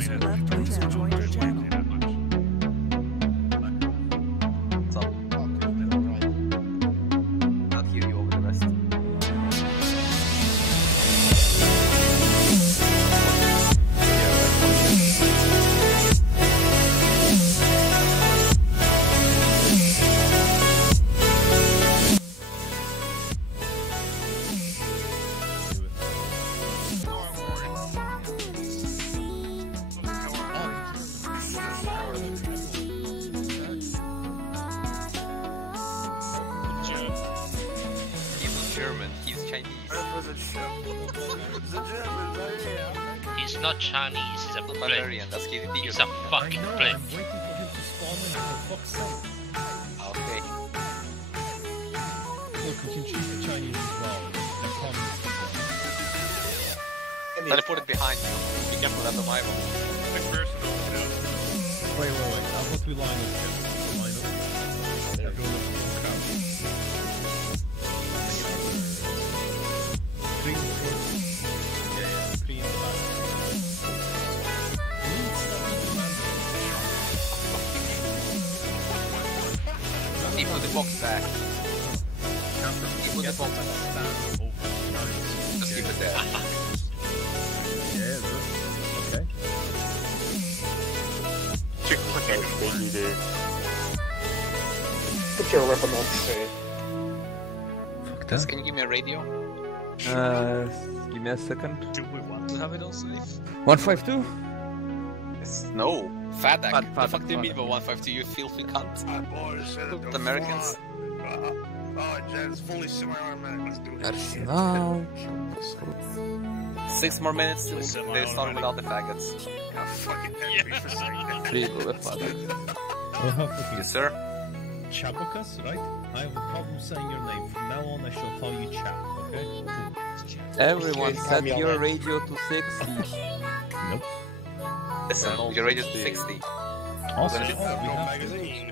User left your channel. Joined your channel. I'll hear you over the rest. He's Chinese. He's not Chinese, he's a Bavarian, flip. that's KDD. He's a fucking flip. I'm waiting for him to spawn in, for fuck's sake. Okay. Look, we can choose the Chinese as well. And communists as well. Teleport it behind you. Be careful, that's a rival. Wait. How about we line up? Line up. Everyone looks full crowd. Three in the front. Yeah, 3 in the back. He put the box back. He put the box back. Just keep it there. Yeah, good. Okay. Put your weapon on straight. Fuck Just, that. can you give me a radio? Give me a second. Do we want to have it on safe? 152? No. Fadak. Fat, The fuck do you mean by 152, you filthy cunt? The Americans. It's fully semi-automatic. Let's do it. Arsenal. 6 more minutes till they start without the faggots. Fucking enemy for saying Frigo, father. I'll have fucking Yes, sir. Chabakas, right? I have a problem saying your name. From now on, I shall call you Chap, okay? Everyone, Okay, set I'm your alright. radio to 60. Nope. Listen, you're rated to 60. Awesome. Then Oh, we have magazine.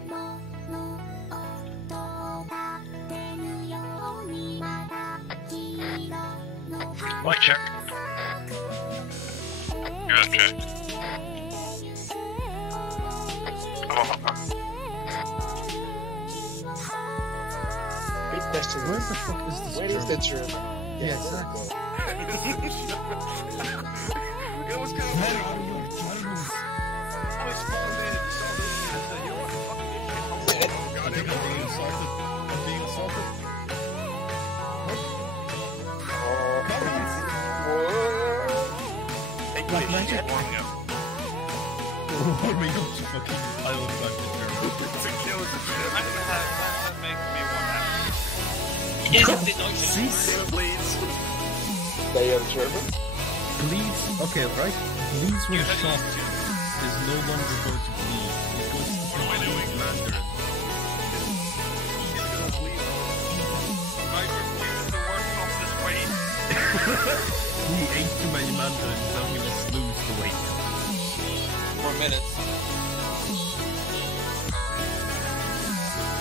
Mic check. Good check. Big question. Where the fuck is this Where is the German? Yeah, exactly. It was kind of Where funny. are your Germans? I was falling in and saw the and said, you know what, fuck this shit. Oh, I God, think I'm being assaulted. I'm being assaulted. Black magic. Warming up to fucking island back to Germany. Is the noise? They are German? Bleeds. Okay, right? Bleeds when shot is no longer going to bleed. He's going to bleed Mandarin. He ate too many mandarins, now he must lose the weight. 4 minutes.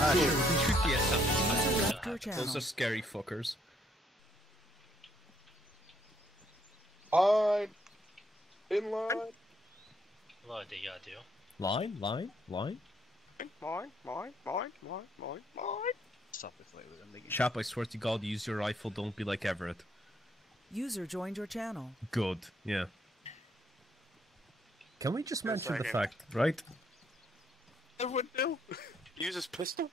Ah, sure, we can shoot the SS. User left your channel. Those are scary fuckers. I'm in line. Vad är det jag gör? Line? Mine. Stop the flavor with them. Chap, I swear to God, use your rifle, don't be like Everett. User joined your channel. Good, yeah. Can we just mention the second. fact, right? Everyone do? Use his pistol?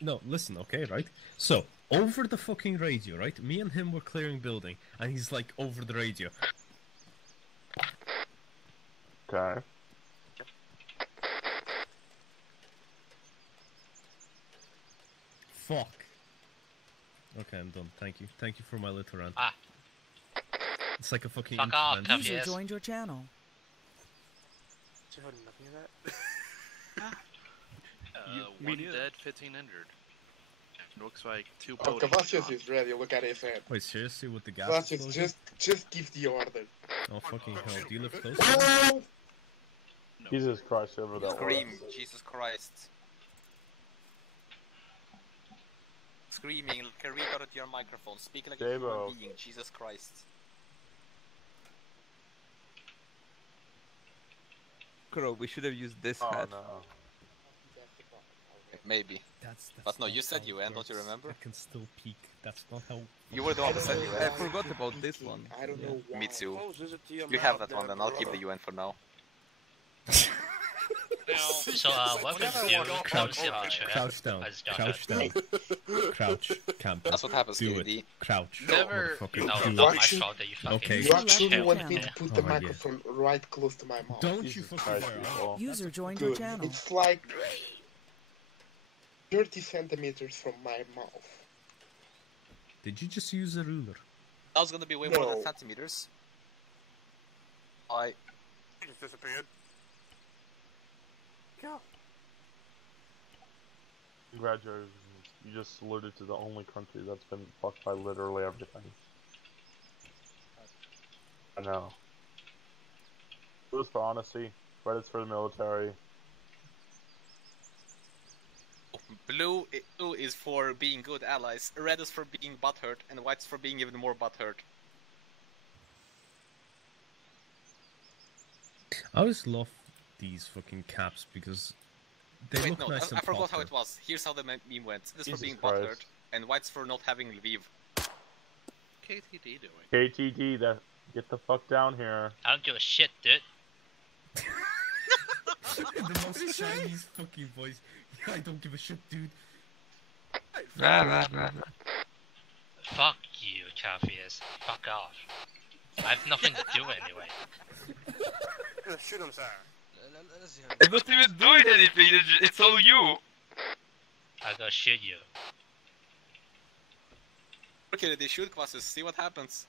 No, listen, okay, right? So, over the fucking radio, right? Me and him were clearing building, and he's like, over the radio. Okay. Fuck. Okay, I'm done. Thank you. Thank you for my little rant. Ah. It's like a fucking Fuck off, intervention. User Yes. joined your channel. One dead, 1,500. Looks like 2 Oh, buildings. Cavasius is ready. Look at his hand. Wait, seriously, with the gas Cavasius, explosion? just give the order. Oh, fucking hell. Do you live close? No. Jesus Christ, over that Scream, one. Jesus Christ. Screaming like a retard at your microphone. Speak like a J-Bo. human being, Jesus Christ. Crow, we should have used this Oh hat. no. Maybe. That's But no, not you said how it UN, don't you works. remember? I can still peek. That's not how. You were the one that said I UN. forgot about this one. I don't know why. Me too. Closes it to your You have mouth that one, there, then I'll keep bro. the UN for now. So, what can you do? Crouch, Temperature. crouch down. As John Crouch said. down. Crouch. Camp. That's what happens, Do KD. it. Crouch. Never- Motherfucker, No, do not it. my fault that you fucking. Okay. You actually chill. want me to Yeah. put the Oh, yeah. microphone right close to my mouth. Don't you Jesus fucking Christ, dare. people. User joined your Good. channel. It's like 30 centimeters from my mouth. Did you just use a ruler? That was gonna be way more than No. centimeters. He just disappeared. Congratulations. You just saluted to the only country that's been fucked by literally everything. I know. Blue is for honesty, red is for the military. Blue is for being good allies, red is for being butthurt, and white is for being even more butthurt. I always love these fucking caps because they Wait, look no, nice I and forgot how proper. it was. Here's how the meme went. This for Jesus being Christ. butthurt, and white's for not having Lviv. KTD doing? KTD, that get the fuck down here. I don't give a shit, dude. The most Chinese fucking voice. I don't give a shit, dude. Fuck you, Cavius. Fuck off. I have nothing to do anyway. Shoot him, sir. Let's see I'm not even doing anything, it's all you! I gotta shoot you. Okay, they shoot classes, see what happens.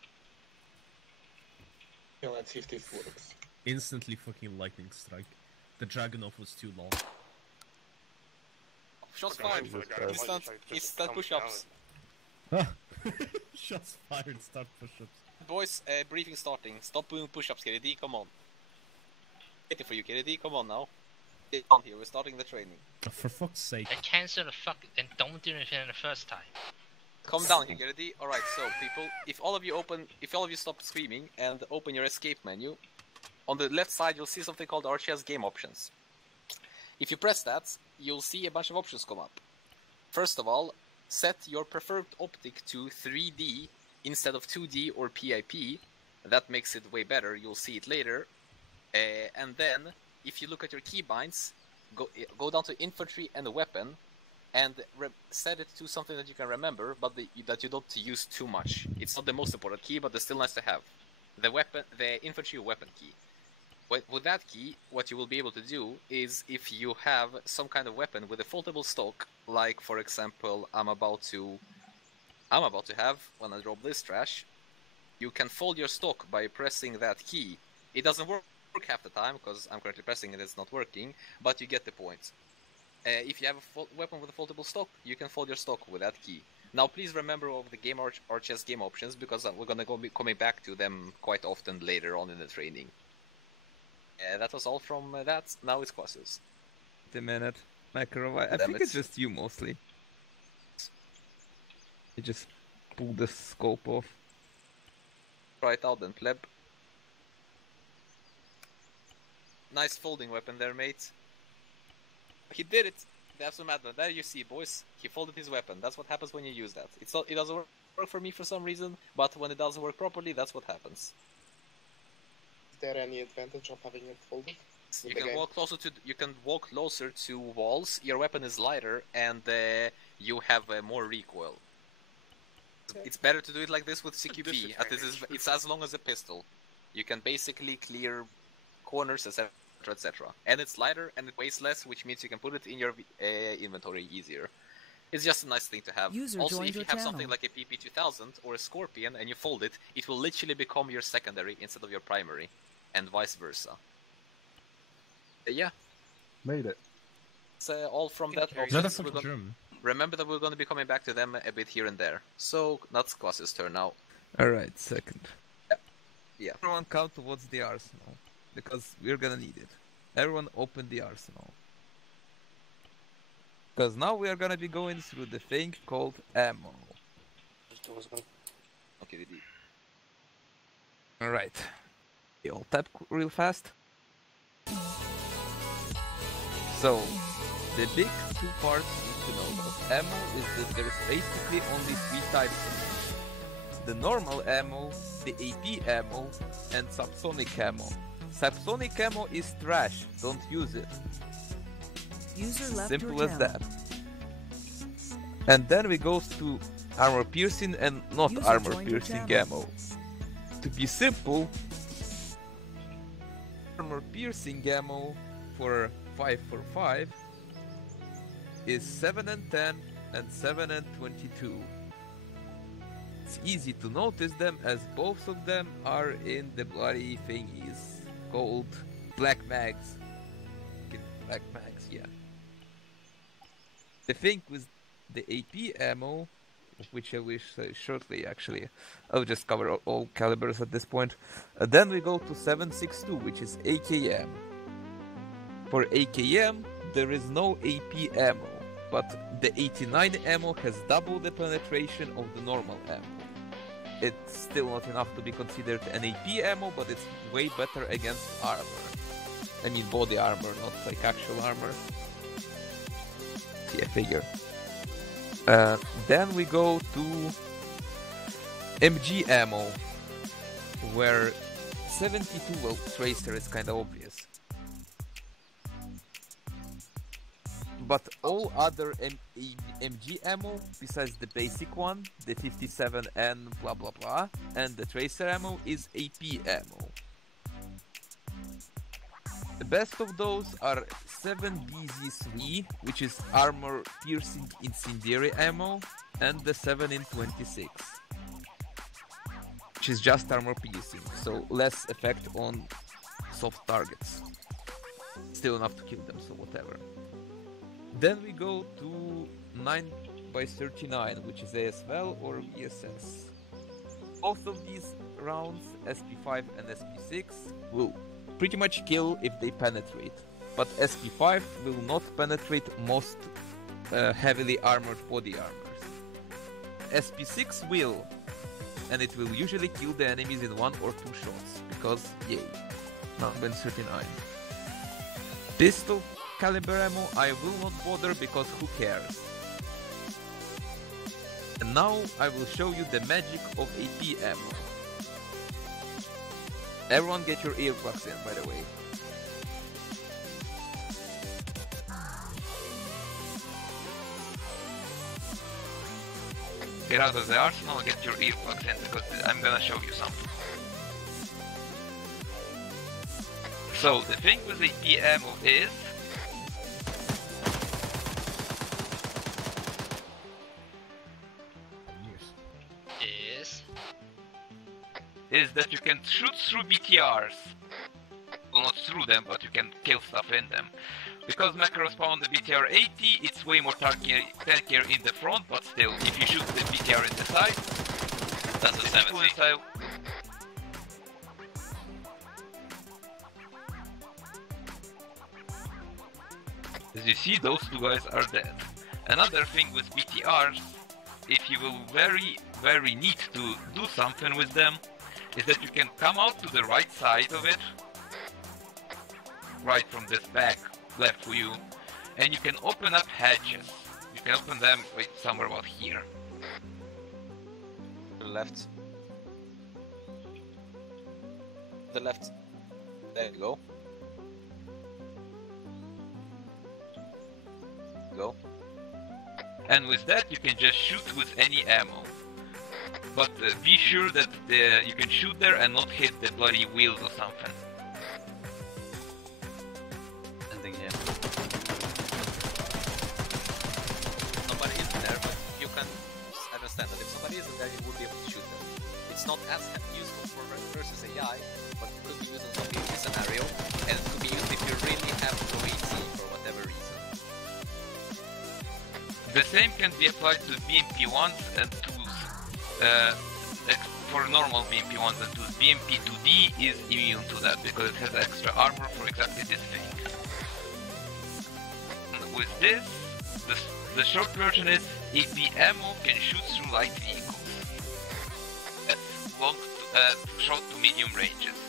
Yeah, let's see if this works. Instantly fucking lightning strike. The Dragunov was too long. Shots Fucking fired. shoot for the guy. Instant, Just instant come push-ups. Shots fired, start push-ups. Boys, briefing starting. Stop doing push-ups, KD, come on. Waiting for you, KD, come on now. Get on here, we're starting the training. For fuck's sake. Then cancel the fuck and don't do anything the first time. Calm down here, KD. Alright, so people, if all of you stop screaming and open your escape menu, on the left side you'll see something called RCS game options. If you press that, you'll see a bunch of options come up. First of all, set your preferred optic to 3D instead of 2D or PIP. That makes it way better, you'll see it later. And then, if you look at your keybinds, go down to infantry and weapon, and set it to something that you can remember, but that you don't use too much. It's not the most important key, but it's still nice to have. The infantry weapon key. With that key, what you will be able to do is, if you have some kind of weapon with a foldable stock, like for example, I'm about to have when I drop this trash, you can fold your stock by pressing that key. It doesn't work half the time because I'm currently pressing it; it's not working. But you get the point. If you have a weapon with a foldable stock, you can fold your stock with that key. Now, please remember of the game RCS game options because we're gonna be coming back to them quite often later on in the training. That was all from that. Now it's classes. Wait a minute. Macro, I Damn think it. it's just you mostly. You just pull the scope off. Try it out then, pleb. Nice folding weapon there, mate. He did it! The absolute madman. There you see, boys. He folded his weapon. That's what happens when you use that. It doesn't work for me for some reason, but when it doesn't work properly, that's what happens. Is there any advantage of having it folded? You can walk closer to walls. Your weapon is lighter, and you have more recoil. It's better to do it like this with CQB. It's as long as a pistol. You can basically clear corners, etc., etc. And it's lighter and it weighs less, which means you can put it in your inventory easier. It's just a nice thing to have. User Also, joined if you your have channel. something like a PP2000 or a Scorpion and you fold it, it will literally become your secondary instead of your primary, and vice versa. Yeah, Made it. it's all from that. Is that a options. We're fucking gonna- German? Remember that we're going to be coming back to them a bit here and there. So, that's Quas's turn now. Alright, second. Yeah. Everyone count towards the arsenal. Because we're gonna need it. Everyone open the arsenal. Because now we are gonna be going through the thing called ammo. Okay, DD. Alright. You all tap real fast. So, the big two parts you need to know of ammo is that there's basically only 3 types of it. The normal ammo, the AP ammo, and subsonic ammo. Subsonic ammo is trash, don't use it. User left Simple your as channel. that. And then we go to armor piercing and not User armor joined your piercing channel. ammo. To be simple, armor piercing ammo for 5 is 7 and 10 and 7 and 22. It's easy to notice them as both of them are in the bloody thingies called black mags. Black mags, yeah. The thing with the AP ammo, which I will say shortly actually, I'll just cover all calibers at this point. Then we go to 7.62, which is AKM. For AKM, there is no AP ammo, but the 89 ammo has double the penetration of the normal ammo. It's still not enough to be considered an AP ammo, but it's way better against armor. I mean body armor, not like actual armor. Yeah, figure. Then we go to MG ammo, where 72, well, tracer is kinda obvious. But all other MG ammo, besides the basic one, the 57N blah blah blah, and the tracer ammo is AP ammo. The best of those are 7BZ3, which is armor piercing incendiary ammo, and the 7 in 26, which is just armor piercing, so less effect on soft targets. Still enough to kill them, so whatever. Then we go to 9x39, which is ASL or VSS. Both of these rounds, SP5 and SP6, will pretty much kill if they penetrate, but SP5 will not penetrate most heavily armored body armors. SP6 will, and it will usually kill the enemies in 1 or 2 shots, because yay, 9x39. Pistol caliber ammo I will not bother because who cares. And now I will show you the magic of AP ammo. Everyone get your earplugs in, by the way. Get out of the arsenal and get your earplugs in, because I'm gonna show you something. So, the thing with AP ammo is... Yes. is that you can shoot through BTRs. Well, not through them, but you can kill stuff in them. Because macros spawn the BTR 80, it's way more tankier in the front, but still, if you shoot the BTR in the side, That's a 70. style. As you see, those two guys are dead. Another thing with BTRs, if you will very need to do something with them, is that you can come out to the right side of it, right from this back left for you, and you can open up hatches. You can open them somewhere about here. To the left. The left. There you go. Go. And with that you can just shoot with any ammo. But be sure that you can shoot there and not hit the bloody wheels or something. Ending here. Somebody isn't there, but you can understand that if somebody isn't there, you would be able to shoot them. It's not as useful for versus AI, but it could be used in some scenario, and it could be used if you really have low AC for whatever reason. The same can be applied to BMP1s and 2s. For normal BMP1s and 2s, BMP2D is immune to that because it has extra armor for exactly this thing. With this, the short version is AP ammo can shoot through light vehicles at short to medium ranges.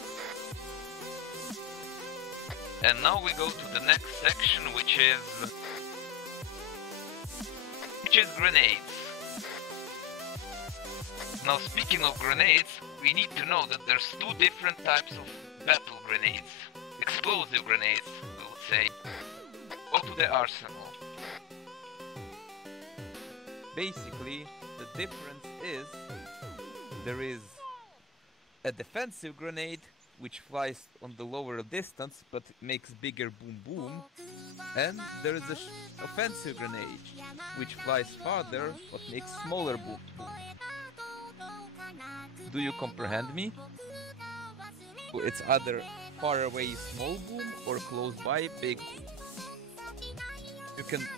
And now we go to the next section, which is grenades. Now, speaking of grenades, we need to know that there's two different types of battle grenades. Explosive grenades, we would say. Go to the arsenal. Basically, the difference is there is a defensive grenade which flies on the lower distance but makes bigger boom boom, and there is a offensive grenade which flies farther but makes smaller boom boom. Do you comprehend me? It's either far away small boom or close by big boom. You can.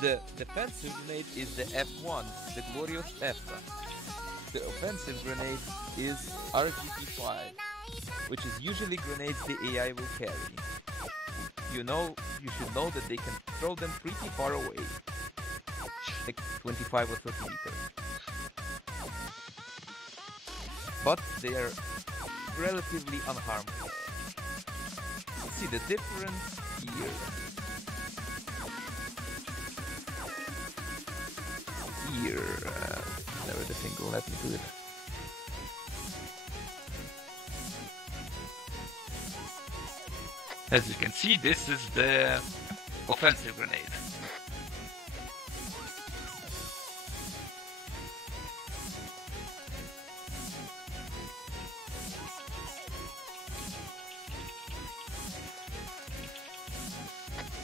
The defensive grenade is the F1, the glorious F1. The offensive grenade is RGB5, which is usually grenades the AI will carry. You should know that they can throw them pretty far away, like 25 or 30 meters. But they are relatively unharmful. See the difference here. Never the thing will let me do it. As you can see, this is the offensive grenade.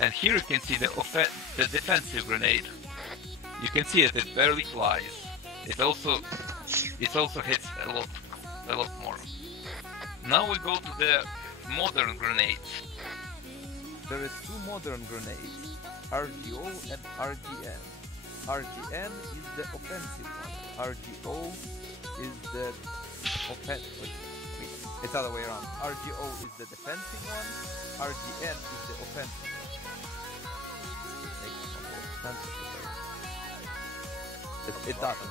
And here you can see the defensive grenade. You can see that it barely flies. It also hits a lot more. Now we go to the modern grenades. There is two modern grenades, RGO and RGN. RGN is the offensive one. RGO is the offensive. It's the other way around. RGO is the defensive one. RGN is the offensive one. It doesn't.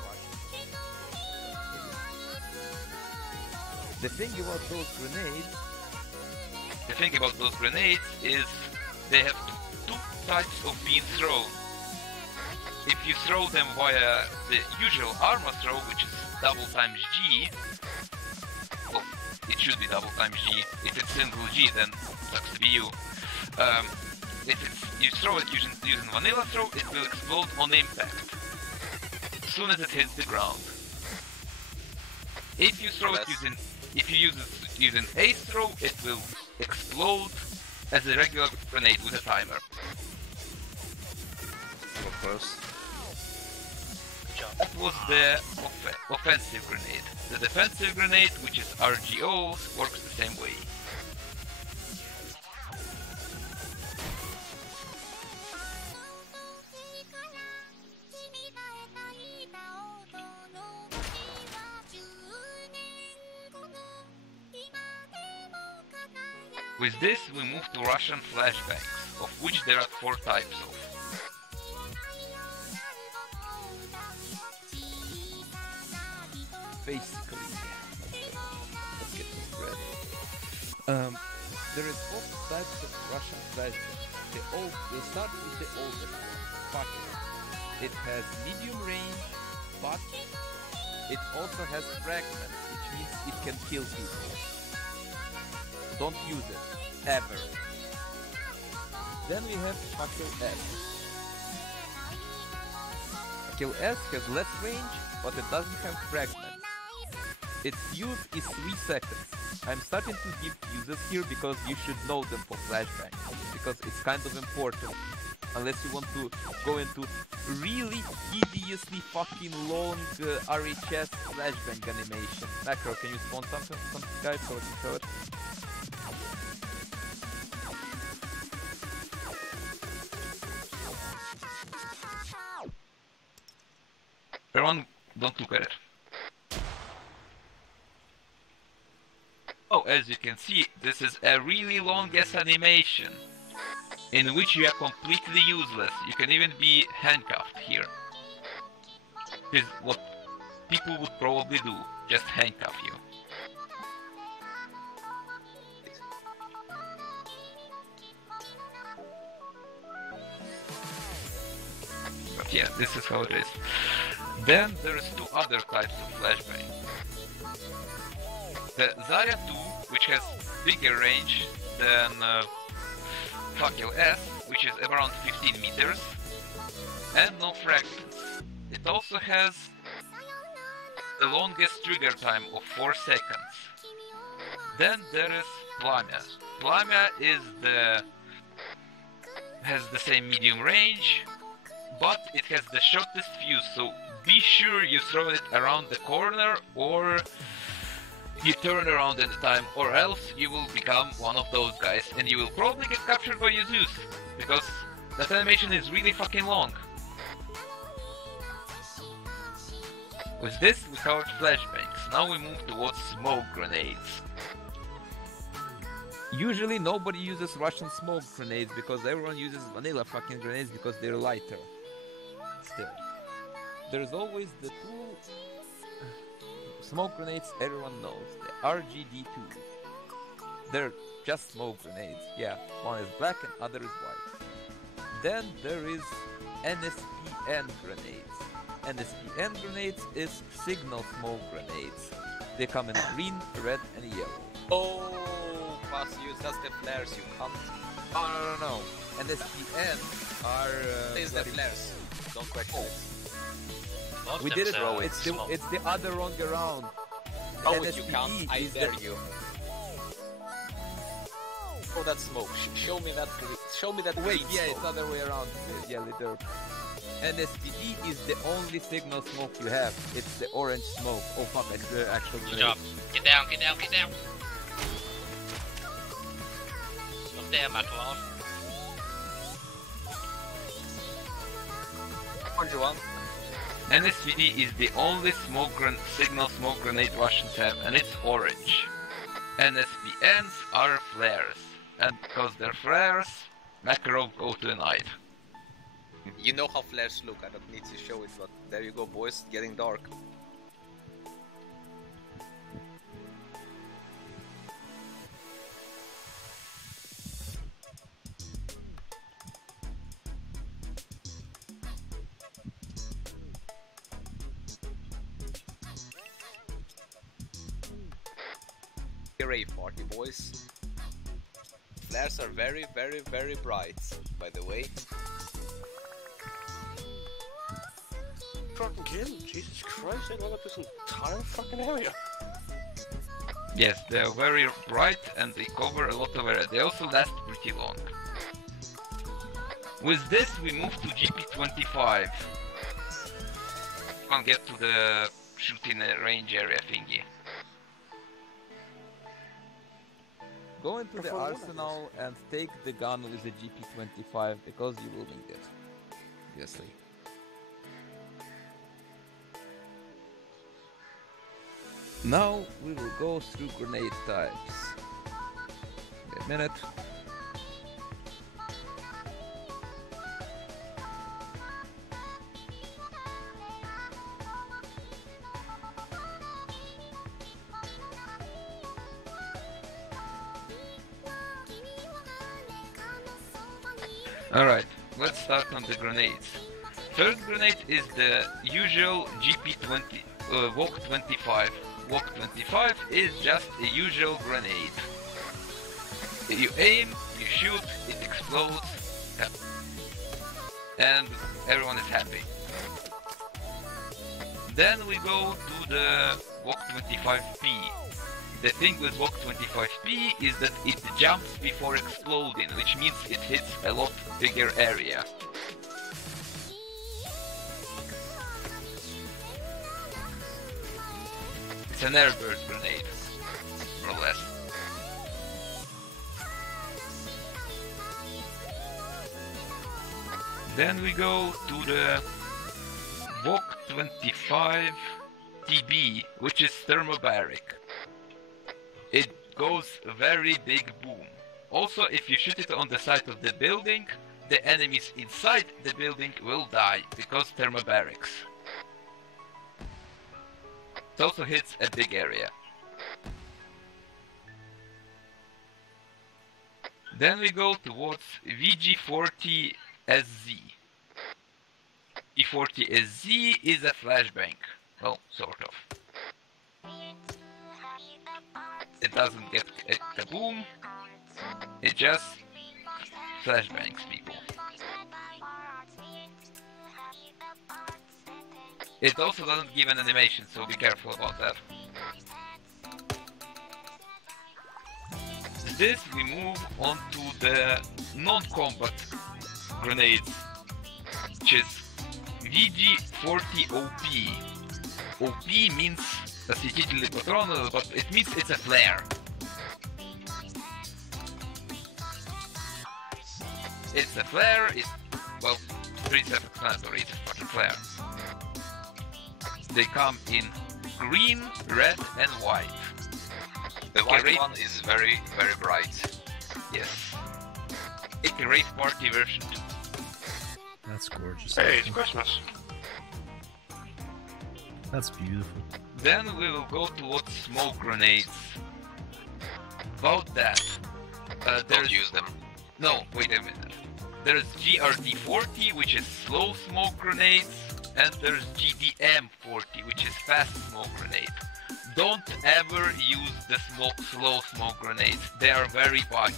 The thing about those grenades is they have two types of being thrown. If you throw them via the usual ARMA throw, which is double times G, well, it should be double times G. If it's single G, then sucks to be you. If you throw it using vanilla throw, it will explode on impact as soon as it hits the ground. If you throw it using ace throw, it will explode as a regular grenade with a timer. Of course. That was the offensive grenade. The defensive grenade, which is RGO, works the same way. With this, we move to Russian flashbangs, of which there are 4 types of. Basically, let's get this ready. There is 4 types of Russian flashbangs. We'll start with the oldest one, Pocket. It has medium range, but it also has fragments, which means it can kill people. Don't use it, ever. Then we have Fakil S. Fakil S has less range, but it doesn't have fragments. Its use is 3 seconds. I'm starting to give uses here because you should know them for flashbang, because it's kind of important. Unless you want to go into really hideously fucking long RHS flashbang animation. Macro, can you spawn something guys so I can show it? Everyone, don't look at it. Oh, as you can see, this is a really long-ass animation, in which you are completely useless. You can even be handcuffed here. This is what people would probably do, just handcuff you. but yeah, this is how it is. Then there's two other types of flashbang. The Zarya 2, which has bigger range than Fakkel S, which is around 15 meters, and no fragments. It also has the longest trigger time of 4 seconds. Then there is Plamia. Plamia has the same medium range, but it has the shortest fuse, so be sure you throw it around the corner or you turn around in the time, or else you will become one of those guys and you will probably get captured by your Zeus, because that animation is really fucking long. With this we covered flashbangs, now we move towards smoke grenades. Usually nobody uses Russian smoke grenades because everyone uses vanilla fucking grenades because they're lighter. Still, there's always the two smoke grenades everyone knows, the RGD2. They're just smoke grenades, yeah, one is black and other is white. Then there is NSPN grenades. NSPN grenades is signal smoke grenades. They come in green, red and yellow. Oh, Pass, use just the flares, you cunt. Oh, no. NSPN are... It's the flares. Don't question it. We did it, bro. It's the other wrong around. Oh, you can't. I dare you. Oh, that smoke. Show me that. Show me that. Wait, green yeah, smoke. it's other way around. Yeah, literally. NSPD is the only signal smoke you have. It's the orange smoke. Oh fuck, it's the actual Good grenade. job. Get down, get down, get down. Up there, McLaughlin. Orange one. NSPD is the only signal smoke grenade Russians have, and it's orange. NSPNs are flares, and because they're flares, Makarov go tonight. You know how flares look, I don't need to show it, but there you go, boys, getting dark. Rave party, boys. Flares are very, very, very bright, by the way. Fucking kill, Jesus Christ, I got up this entire fucking area. Yes, they're very bright and they cover a lot of area. They also last pretty long. With this, we move to GP25. Can't get to the shooting range area thingy. Go into the arsenal and take the gun with the GP25 because you will need it. Obviously. Now we will go through grenade types. Wait a minute. Alright, let's start on the grenades. First grenade is the usual GP20, Walk 25. Walk 25 is just a usual grenade. You aim, you shoot, it explodes, and everyone is happy. Then we go to the Walk 25P. The thing with Walk 25P is that it jumps before exploding, which means it hits a lot bigger area. It's an airburst grenade, more or less. Then we go to the Walk 25 TB, which is thermobaric. It goes a very big boom. Also, if you shoot it on the side of the building, the enemies inside the building will die because thermobarics. It also hits a big area. Then we go towards VG40SZ. E40 SZ is a flashbang. Well, sort of. It doesn't get a kaboom. It just flashbangs people. It also doesn't give an animation, so be careful about that. This we move on to the non-combat grenades, which is VG40 OP. OP means осветительный патрон, but it means it's a flare. It's a flare, it's, well, pretty self-explanatory, it's a fucking flare. They come in green, red and white. The white one is very, very bright. Yes. It's a rave party version too. That's gorgeous. Hey, it's Christmas. That's beautiful. Then we will go to what smoke grenades. About that. Don't use them. No, wait a minute. There's GRD40, which is slow smoke grenades, and there's GDM40, which is fast smoke grenade. Don't ever use the slow smoke grenades. They are very buggy.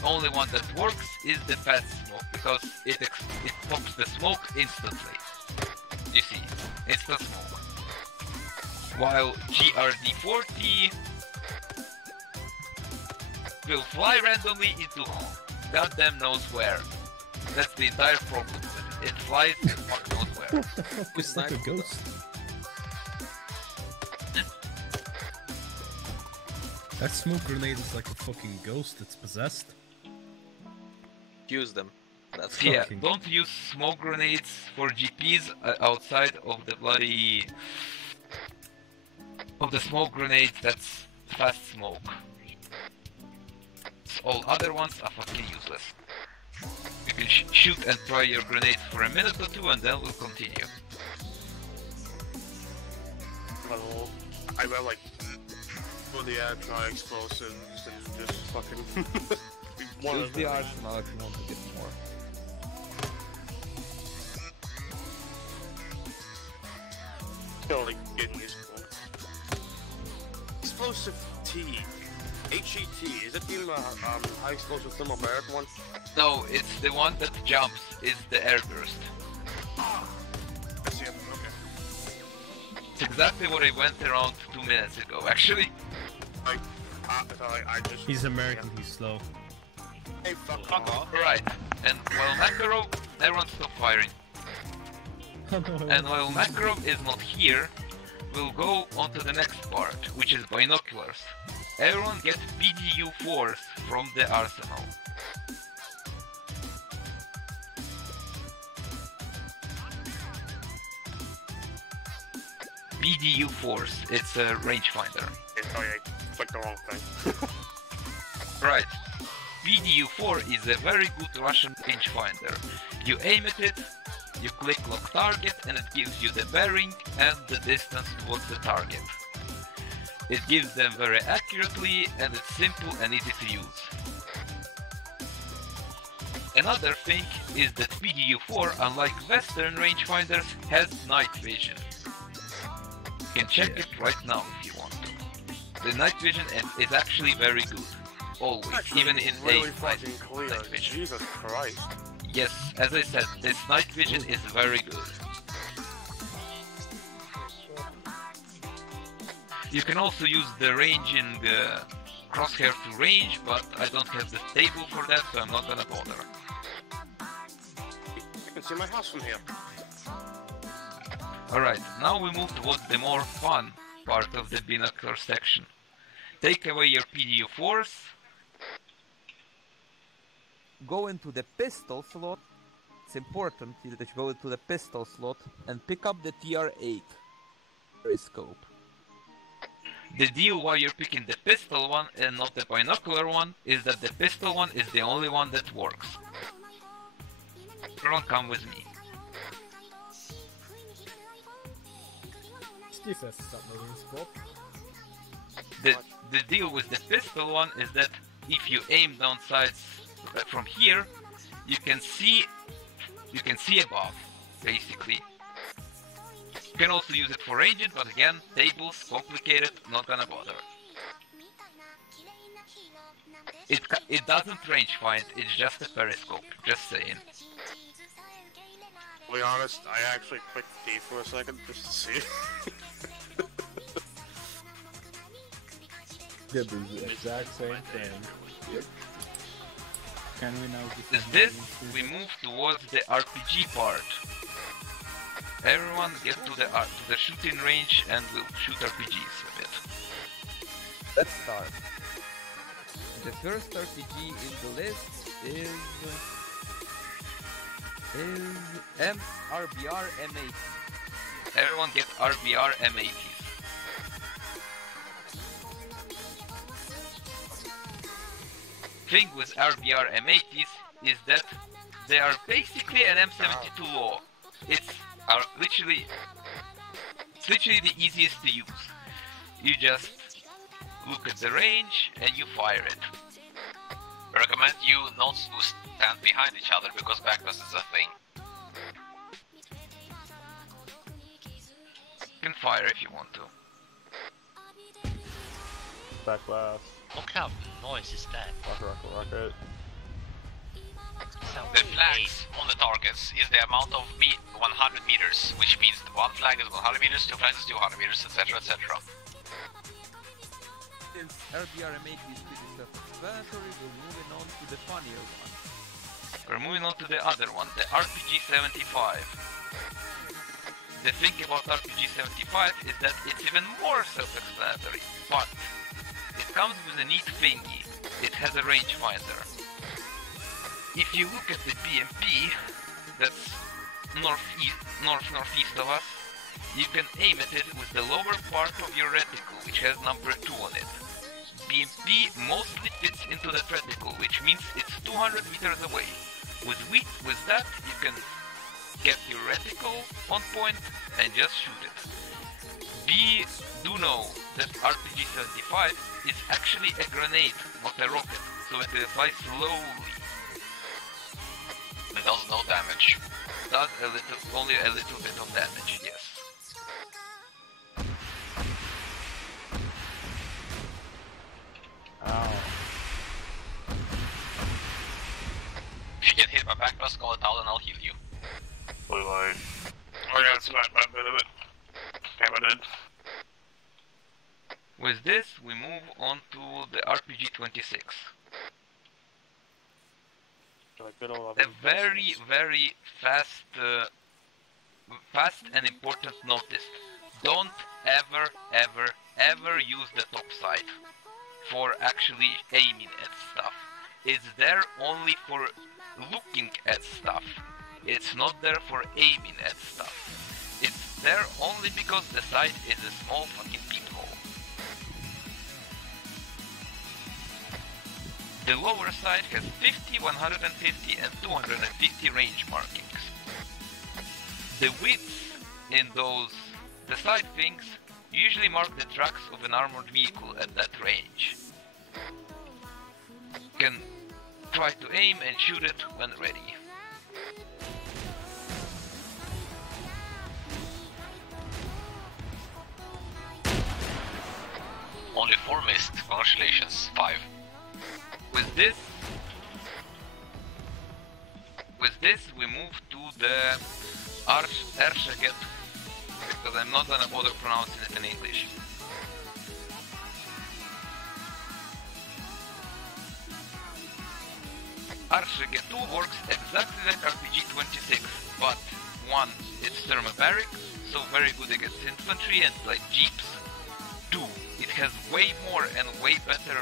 The only one that works is the fast smoke, because it pops the smoke instantly. You see, instant smoke. While GRD40 will fly randomly into goddamn knows where. That's the entire problem with it. It flies fuck knows where. It's like a ghost. That smoke grenade is like a fucking ghost, it's possessed. Use them. That's Yeah, fucking- don't use smoke grenades for GPs outside of the bloody... of the smoke grenades that's fast smoke. All other ones are fucking useless. You can shoot and try your grenades for a minute or two and then we'll continue. Well, I will like go in the air, try explosives, and just fucking. Use the arsenal if you want to get more. Totally getting useful. Explosive T. HET, is it the high explosive thermal barrack one? No, it's the one that jumps, is the airburst. I see it, okay. It's exactly what I went around 2 minutes ago, actually. I just... He's American, he's slow. Hey, fuck off. Right, and while Makarov, everyone stop firing. And while Makarov is not here, we'll go on to the next part, which is binoculars. Everyone get BDU-4s from the arsenal. BDU-4s, it's a rangefinder. Oh yeah, clicked the wrong thing. Right. BDU-4 is a very good Russian rangefinder. You aim at it, you click lock target and it gives you the bearing and the distance towards the target. It gives them very accurately and it's simple and easy to use. Another thing is that BDU-4, unlike Western rangefinders, has night vision. You can check it right now if you want to. The night vision is actually very good. Always, Actually, even in really days fucking clear. night vision. Jesus Christ. Yes, as I said, this night vision is very good. You can also use the ranging crosshair to range, but I don't have the table for that, so I'm not gonna bother. You can see my house from here. Alright, now we move towards the more fun part of the binocular section. Take away your PDU-4s. Go into the pistol slot. It's important that you go into the pistol slot and pick up the TR8 periscope. The deal why you're picking the pistol one and not the binocular one is that the pistol one is the only one that works. Everyone come with me. The deal with the pistol one is that if you aim down sights from here, you can see you can see above, basically. You can also use it for ranging, but again, tables, complicated, not gonna bother. It doesn't range find, it's just a periscope, just saying. To be honest, I actually clicked D for a second just to see. Did the exact same thing. Yep. Can we now With this, we move towards the RPG part. Everyone get to the shooting range and we'll shoot RPGs a bit. Let's start. The first RPG in the list is RBR M80. Everyone get RBR M80s. Thing with RBR M80s is that they are basically an M72 law. It's literally the easiest to use. You just look at the range and you fire it. Recommend you not to stand behind each other because backpass is a thing. You can fire if you want to. Backlash. What kind of noise is that? Rocket. The flags on the targets is the amount of 100 meters, which means the one flag is 100 meters, two flags is 200 meters, etc, etc. Since RBR M80 is pretty self-explanatory, we're moving on to the funnier one. We're moving on to the other one, the RPG-75. The thing about RPG-75 is that it's even more self-explanatory, but it comes with a neat thingy. It has a rangefinder. If you look at the BMP, that's northeast of us, you can aim at it with the lower part of your reticle, which has number 2 on it. BMP mostly fits into that reticle, which means it's 200 meters away. With that, you can get your reticle on point and just shoot it. We do know that RPG-75 is actually a grenade, not a rocket, so it flies slowly. It does no damage. Does only a little bit of damage, yes. Ow. If you get hit by backpass, call it out and I'll heal you. Blue light. Oh yeah, it's not a bit of it. Damn it. With this, we move on to the RPG-26. A very, very fast and important notice. Don't ever use the top sight for actually aiming at stuff. It's there only for looking at stuff. It's not there for aiming at stuff. It's there only because the sight is a small fucking peephole. The lower sight has 50, 150 and 250 range markings. The widths in the side things usually mark the tracks of an armored vehicle at that range. You can try to aim and shoot it when ready. Only 4 missed, congratulations, 5. With this we move to the Arshaget, because I'm not gonna bother pronouncing it in English. Arshaget 2 works exactly like RPG-26, but 1, it's thermobaric, so very good against infantry and like jeeps. 2, it has way more and way better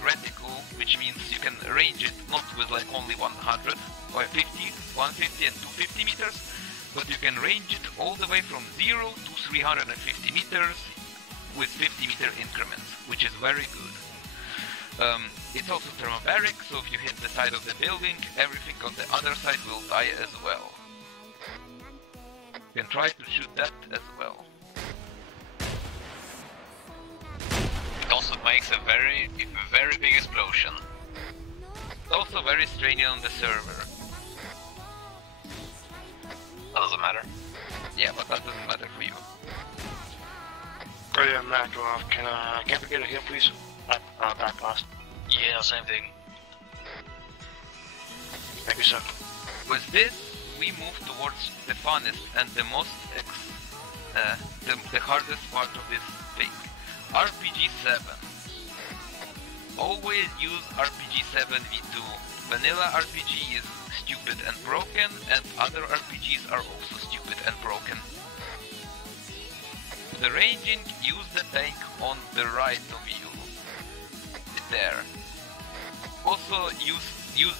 reticle, which means you can range it not with like only 100 or 50, 150 and 250 meters, but you can range it all the way from 0 to 350 meters with 50 meter increments, which is very good. It's also thermobaric, so if you hit the side of the building, everything on the other side will die as well. You can try to shoot that as well. It also makes a very big explosion. It's also very straining on the server. That doesn't matter. Yeah, but that doesn't matter for you. Oh yeah, Makarov, can we get a heal, please? Back blast. Yeah, same thing. Thank you, sir. With this, we move towards the funnest and the most the hardest part of this thing. RPG 7. Always use RPG 7 V2. Vanilla RPG is stupid and broken, and other RPGs are also stupid and broken. The ranging, use the tank on the right of you. There. Also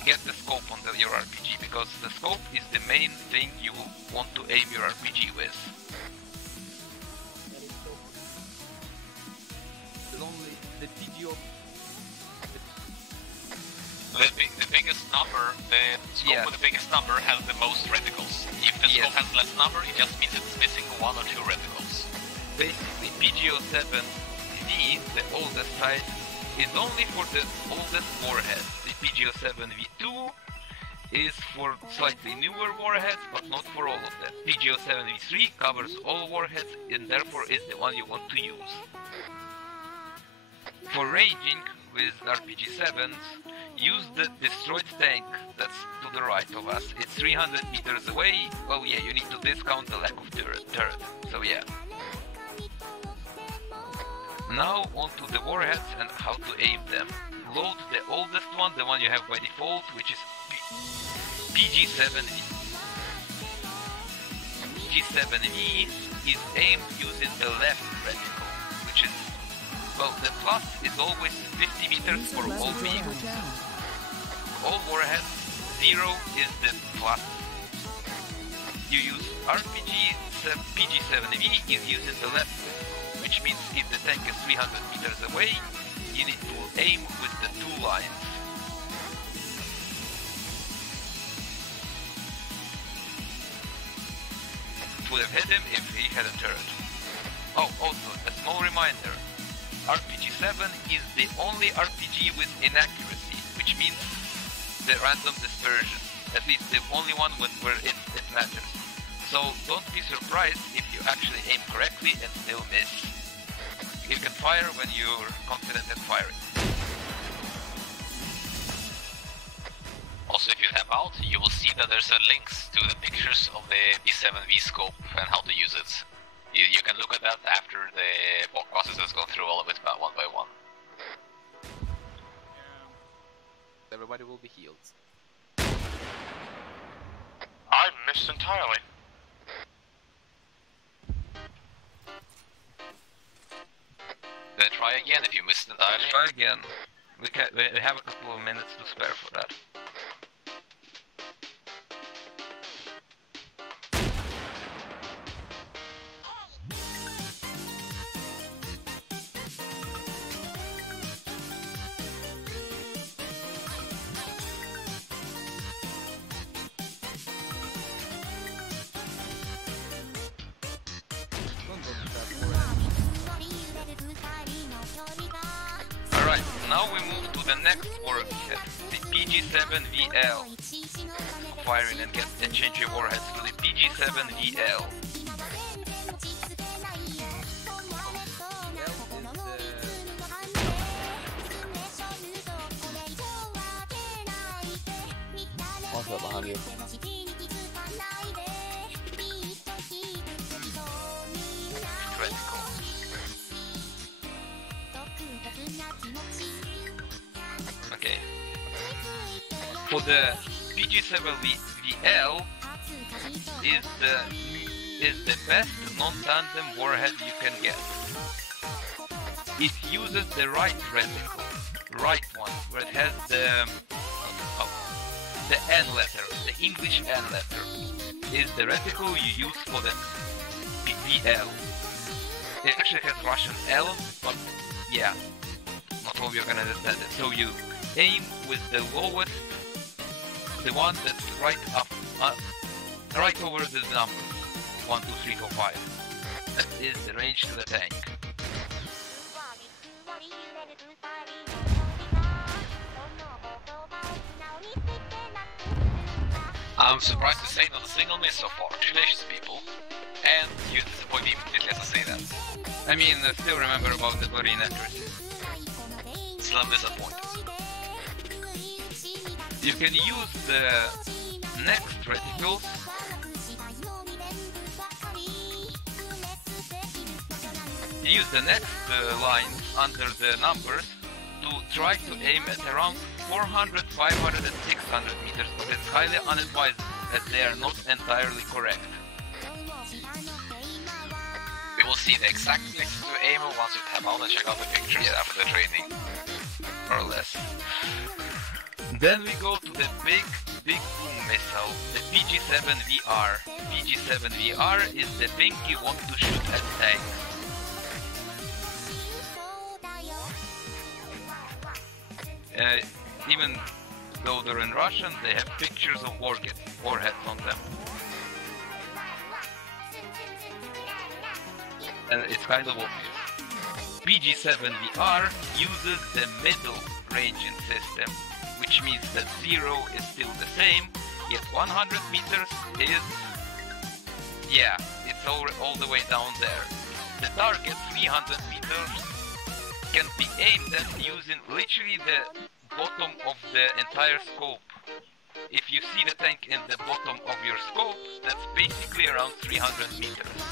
get the scope on your RPG, because the scope is the main thing you want to aim your RPG with. The PGO. The biggest number, the scope with the biggest number has the most reticles. If the scope has less number, it just means it's missing 1 or 2 reticles. Basically, PGO-7V, the oldest type, is only for the oldest warheads. The PGO-7V2 is for slightly newer warheads, but not for all of them. PGO-7V3 covers all warheads and therefore is the one you want to use. For ranging with RPG-7s, use the destroyed tank that's to the right of us. It's 300 meters away. Well, yeah, you need to discount the lack of turret. So yeah. Now onto the warheads and how to aim them. Load the oldest one, the one you have by default, which is PG-7V. PG-7V is aimed using the left reticle, which is, well, the plus is always 50 meters for all vehicles. All warheads, 0 is the plus. You use PG-7V is using the left reticle, which means if the tank is 300 meters away, you need to aim with the 2 lines. It would have hit him if he had a turret. Oh, also, a small reminder. RPG-7 is the only RPG with inaccuracy, which means the random dispersion. At least the only one where it matters. So don't be surprised if you actually aim correctly and still miss. You can fire when you're confident in firing. Also, if you tab out, you will see that there's a links to the pictures of the B7V scope and how to use it. You can look at that after the process has gone through all of it one by one. Everybody will be healed. I missed entirely. Then try again if you missed entirely. Try again. We have a couple of minutes to spare for that. Alright, now we move to the next warhead, the PG-7VL. Firing and change your warheads to the PG-7VL. Also behind you. Okay. For the PG-7VL is the best non-tandem warhead you can get. It uses the right reticle, right one, where it has the N letter, the English N letter, is the reticle you use for the VL. It actually has Russian L, but yeah, not all you're gonna understand it. So you aim with the lowest, the one that's right up, right over the number 1, 2, 3, 4, 5. That is the range to the tank. I'm surprised to say not a single miss so far. Congratulations, people. And you disappoint me immediately as I say that. I mean, still remember about the body inaccuracy. Still I'm disappointed. You can use the next reticle. Use the next line under the numbers to try to aim at around 400, 500 and 600 meters, but it's highly unadvised as they are not entirely correct. We will see the exact places to aim once we tab out and check out the pictures after the training. More or less. Then we go to the big boom missile, the PG-7VR. PG-7VR is the thing you want to shoot at tanks. Even though they're in Russian, they have pictures of warheads on them. And it's kind of obvious. PG-7VR uses the middle ranging system, which means that 0 is still the same, yet 100 meters is... yeah, it's all the way down there. The target, 300 meters, can be aimed at using literally the bottom of the entire scope. If you see the tank in the bottom of your scope, that's basically around 300 meters.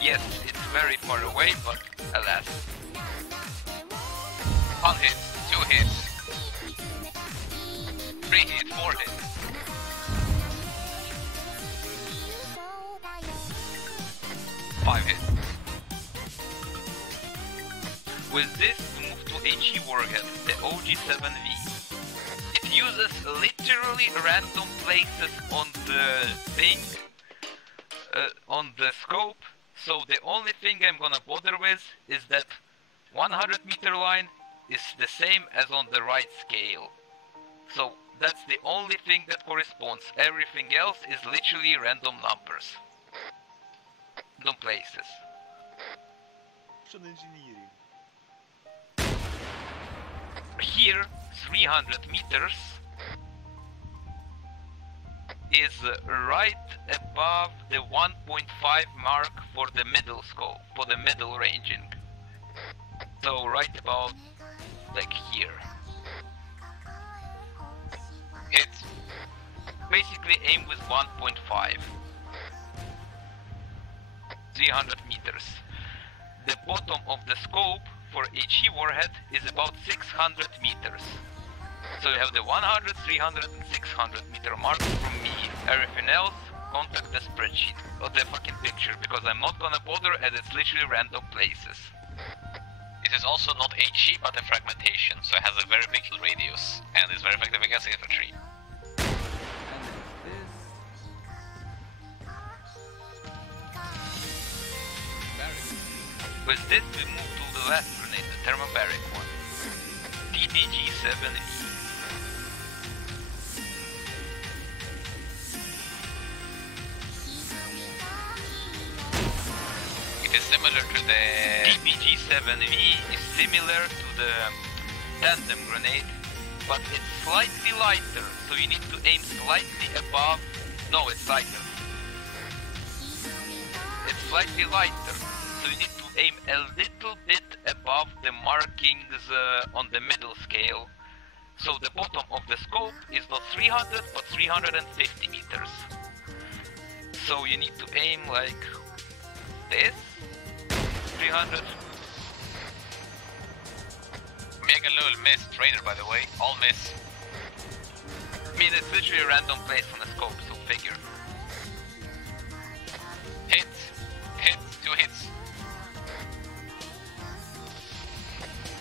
Yes, it's very far away, but alas. 1 hit, 2 hits, 3 hits, 4 hits. 5 hits. With this, we move to HE warhead, the OG-7V. It uses literally random places on the thing, on the scope, so the only thing I'm gonna bother with is that 100 meter line is the same as on the right scale. So that's the only thing that corresponds. Everything else is literally random numbers. Random places. Here, 300 meters is right above the 1.5 mark for the middle scope, for the middle ranging. So right about like here. Hit. Basically aim with 1.5. 300 meters. The bottom of the scope for HE warhead is about 600 meters. So you have the 100, 300 and 600 meter mark from me. Everything else, contact the spreadsheet or the fucking picture, because I'm not gonna bother as it's literally random places. It is also not HE but a fragmentation, so it has a very big radius and is very effective against infantry. With this we move to the last grenade, the thermobaric one. DBG-7V. It is similar to the... DBG-7V is similar to the tandem grenade, but it's slightly lighter, so you need to aim slightly above... No, it's lighter. It's slightly lighter, so you need to aim a little bit above the markings on the middle scale. So the bottom of the scope is not 300 but 350 meters. So you need to aim like this. 300. Mega Lul missed trainer, by the way. All miss. I mean, it's literally a random place on the scope, so figure. Hit. Hit. 2 hits.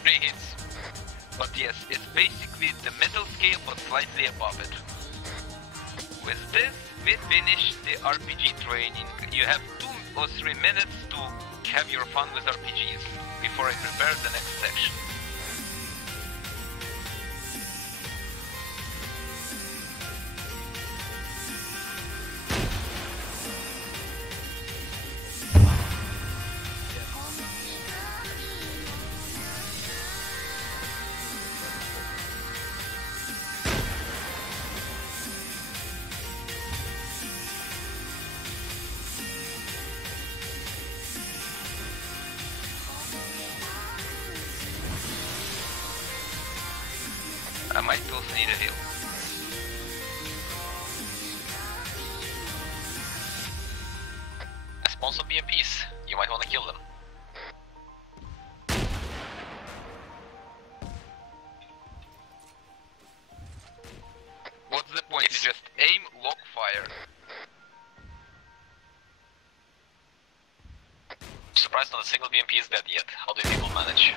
3 hits. But yes, it's basically the middle scale but slightly above it. With this, we finish the RPG training. You have 2 or 3 minutes to have your fun with RPGs before I prepare the next section. might also need a heal. I spawn some BMPs. You might want to kill them. What's the point? You just aim, lock, fire. Surprised not a single BMP is dead yet. How do people manage?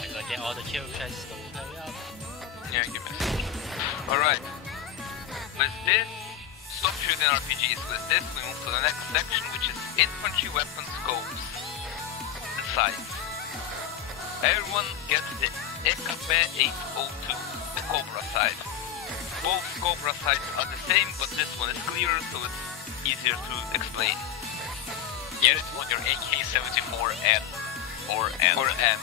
I gotta get all the kill chests, so hurry up. Yeah, give me a second. Alright. With this, stop shooting RPGs. With this, we move to the next section, which is infantry weapon scopes and sights. Everyone gets the EKP 802, the Cobra sight. Both Cobra sights are the same, but this one is clearer, so it's easier to explain. Get it on your AK-74N or N. Or M.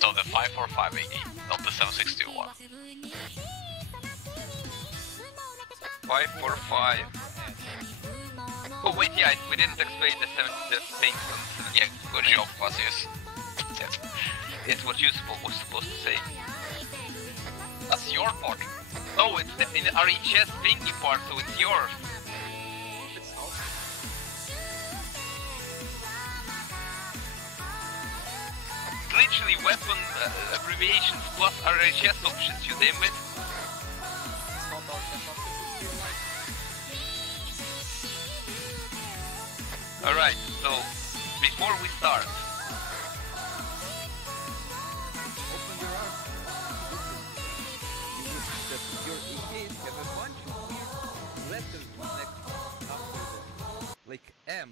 So the 545 AK, not the 762 one. 545. Oh wait, yeah, we didn't explain the thing. Yeah, good job, Vasius. It's what you was supposed to say. That's your part. Oh, it's the in the RHS thingy part, so it's yours. Literally weapon abbreviations plus RHS options, you name it. Alright, so before we start, Open your arms. You will see that your AKs have a bunch of weird letters next after them. Like M,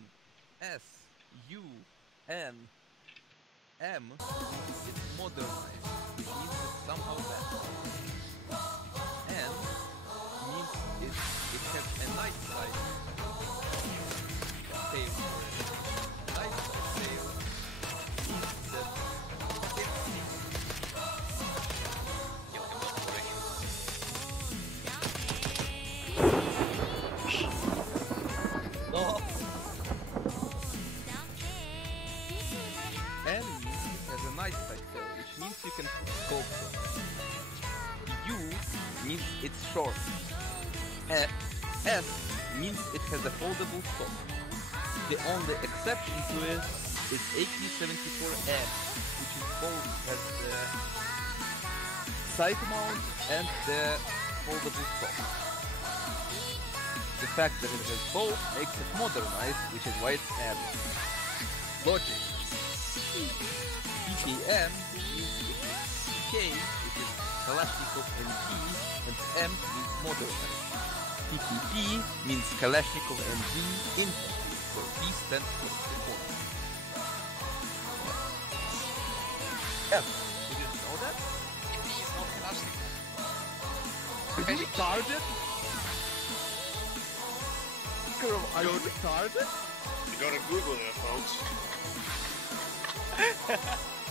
S, U, N, M. It's modernized, which means it's somehow better. N means it has a nice side. Tail for it. Nice side tail means that no. N means it has a nice side tail, which means you can put scopes on it. U means it's short. S means it has a foldable top. The only exception to it is AK-74M, which is both has the side mount and the foldable top. The fact that it has both makes it modernized, which is why it's M. Logic. PKM means it is PK, which is Kalashnikov MG, and M means modernized. PPP means Kalashnikov MG infantry, so P stands for support. M. You didn't know that? P is not Kalashnikov. Are you retarded? Girl, are you retarded? You gotta Google it, folks.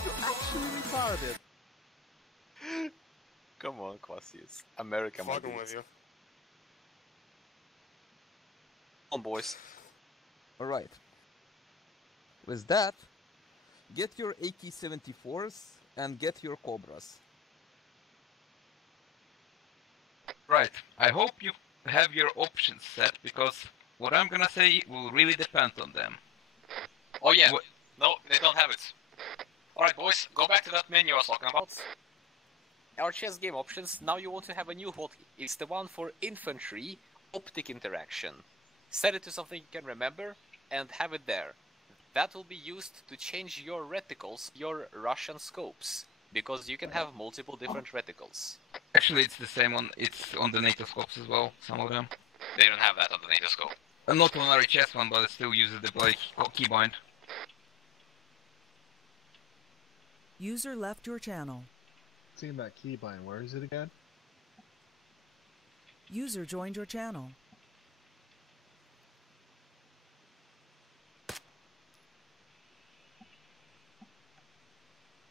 You're actually retarded. Come on, Quasius. America, my Fucking dude. with you. Come on, boys. Alright. With that, get your AK-74s and get your Cobras. Right, I hope you have your options set, because what I'm gonna say will really depend on them. Oh yeah. No, they don't have it. Alright, boys, go back to that menu I was talking about. Our chess game options, now you want to have a new hotkey. It's the one for infantry optic interaction. Set it to something you can remember and have it there. that will be used to change your reticles, your Russian scopes, because you can have multiple different reticles. Actually, it's the same on the NATO scopes as well. Some of them. They don't have that on the NATO scope. Not on RHS one, but it still uses the keybind. User left your channel. Seeing that keybind, where is it again? User joined your channel.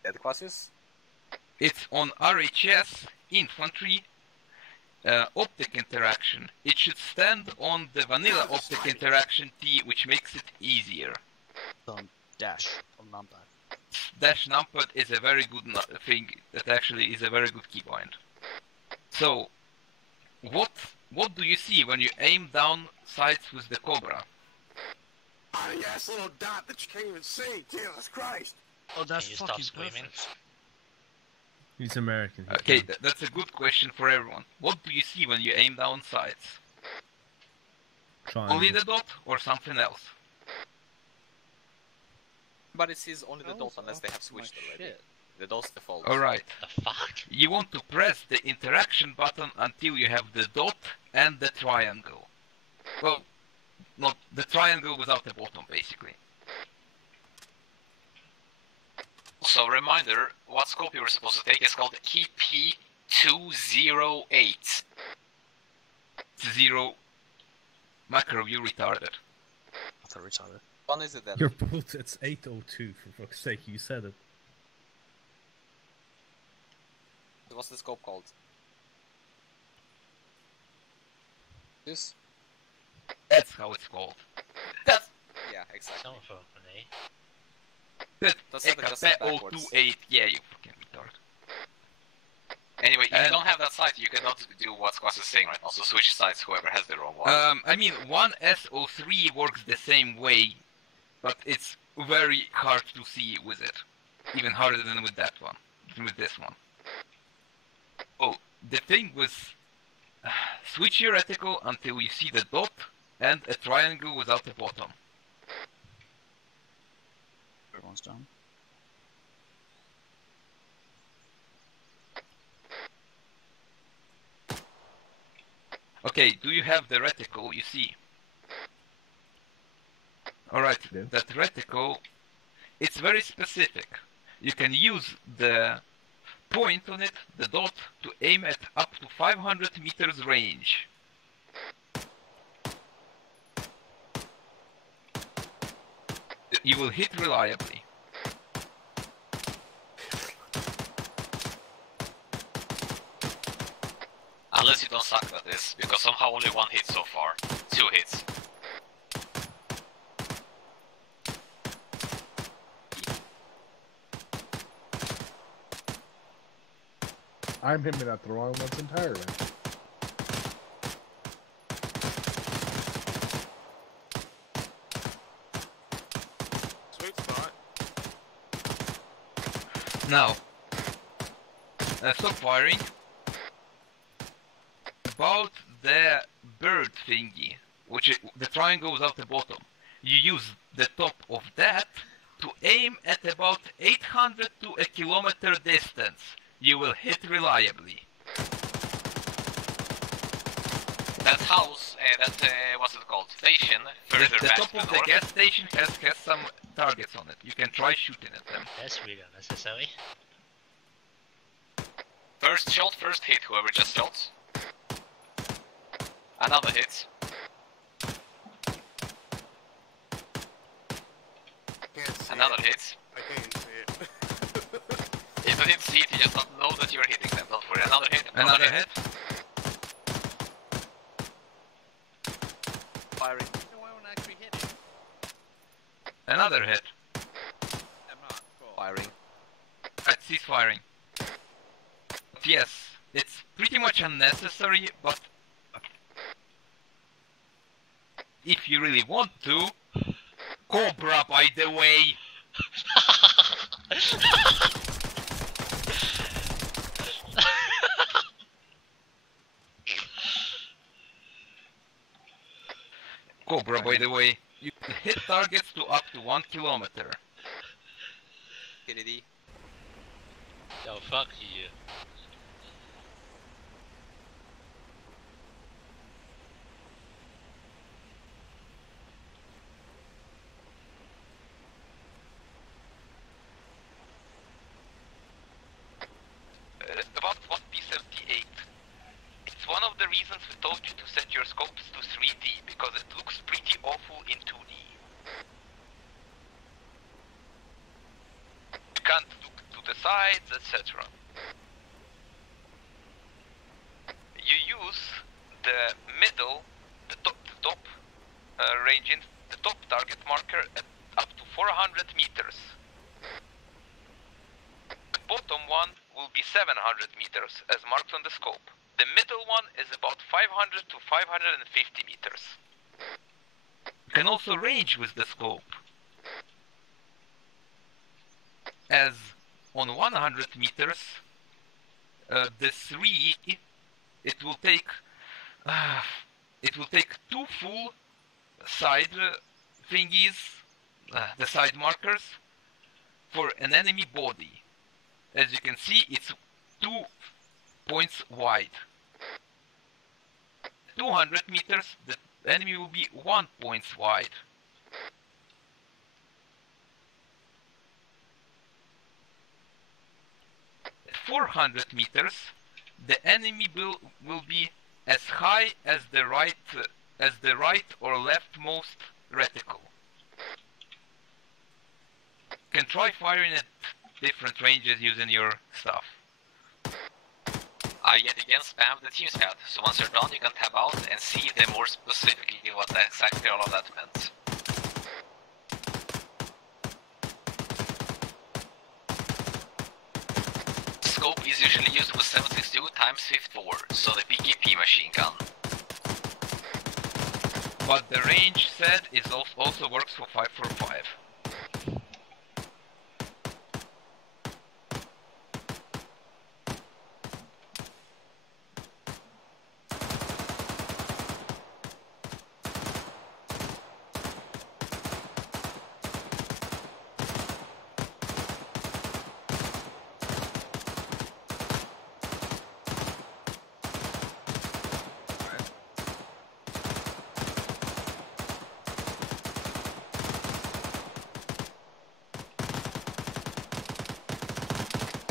Dead classes? It's on RHS infantry optic interaction. It should stand on the vanilla optic interaction T, which makes it easier. On dash on numpad. Dash numpad is a very good thing. That actually is a very good keybind. So, what do you see when you aim down sights with the Cobra? Tiny ass little dot that you can't even see. Jesus Christ! Oh, that's Can you fucking stop screaming? perfect. He's American. Okay, that's a good question for everyone. What do you see when you aim down sights? Only the dot or something else? But it sees only the dot unless they have switched already. The dot's default. Alright. The fuck? You want to press the interaction button until you have the dot and the triangle. Well, not the triangle without the bottom, basically. So reminder, what scope you were supposed to take is called KP208. 0 macro, you retarded. I thought retarded. One is it then? You're both, it's 802, for fuck's sake, you said it. What's the scope called? This? That's how it's called. That's... Yeah, exactly. Someone for me. That's just backwards. 028, yeah, you fucking retard. Anyway, if you don't have that site, you cannot do what Squash is saying right now, so switch sites, whoever has their own one. I mean, 1SO3 works the same way, but it's very hard to see with it. Even harder than with that one, than with this one. Oh, the thing was, switch your reticle until you see the dot and a triangle without a bottom. Everyone's done. Okay, do you have the reticle you see? Alright, that reticle, it's very specific. You can use the point on it, the dot, to aim at up to 500 meters range. You will hit reliably. Unless you don't suck at this, because somehow only one hit so far. 2 hits. I'm aiming at the wrong ones entirely. Sweet spot. Now, stop firing. About the bird thingy, which is the triangle without the bottom. You use the top of that to aim at about 800 to a kilometer distance. You will hit reliably. That house, what's it called? Station, further The back top to of the the north. gas station has some targets on it. You can try shooting at them. That's really unnecessary. First shot, first hit, whoever just shot. Another hit. Another hit. I can't see it. If you didn't see it, you just don't know that you're hitting them. Don't worry. Another hit. Another hit. Firing. No, I won't actually hit it. Another hit. I'm not. Cool. Firing. Right, cease firing. But yes, it's pretty much unnecessary, but if you really want to, Cobra, by the way. Cobra, by the way. You hit targets to up to 1 kilometer. Kennedy. Yo, fuck you. About 1P78. It's one of the reasons we told you to set your scopes to 3D, because it looks pretty awful in 2D. You can't look to the sides, etc. You use the middle, the top range, the top target marker at up to 400 meters. The bottom one will be 700 meters as marked on the scope. The middle one is about 500 to 550 meters. You can also range with the scope, as on 100 meters, the 3, it will take 2 full side thingies, the side markers, for an enemy body. As you can see, it's 2 points wide. 200 meters, the enemy will be 1 point wide. At 400 meters, the enemy will be as high as the right or leftmost reticle. You can try firing at different ranges using your stuff. I yet again spammed the team's pad, so once you're done you can tab out and see the more specifically what exactly all of that meant. Scope is usually used with 762 x 54, so the PKP machine gun. But the range said is also works for 545.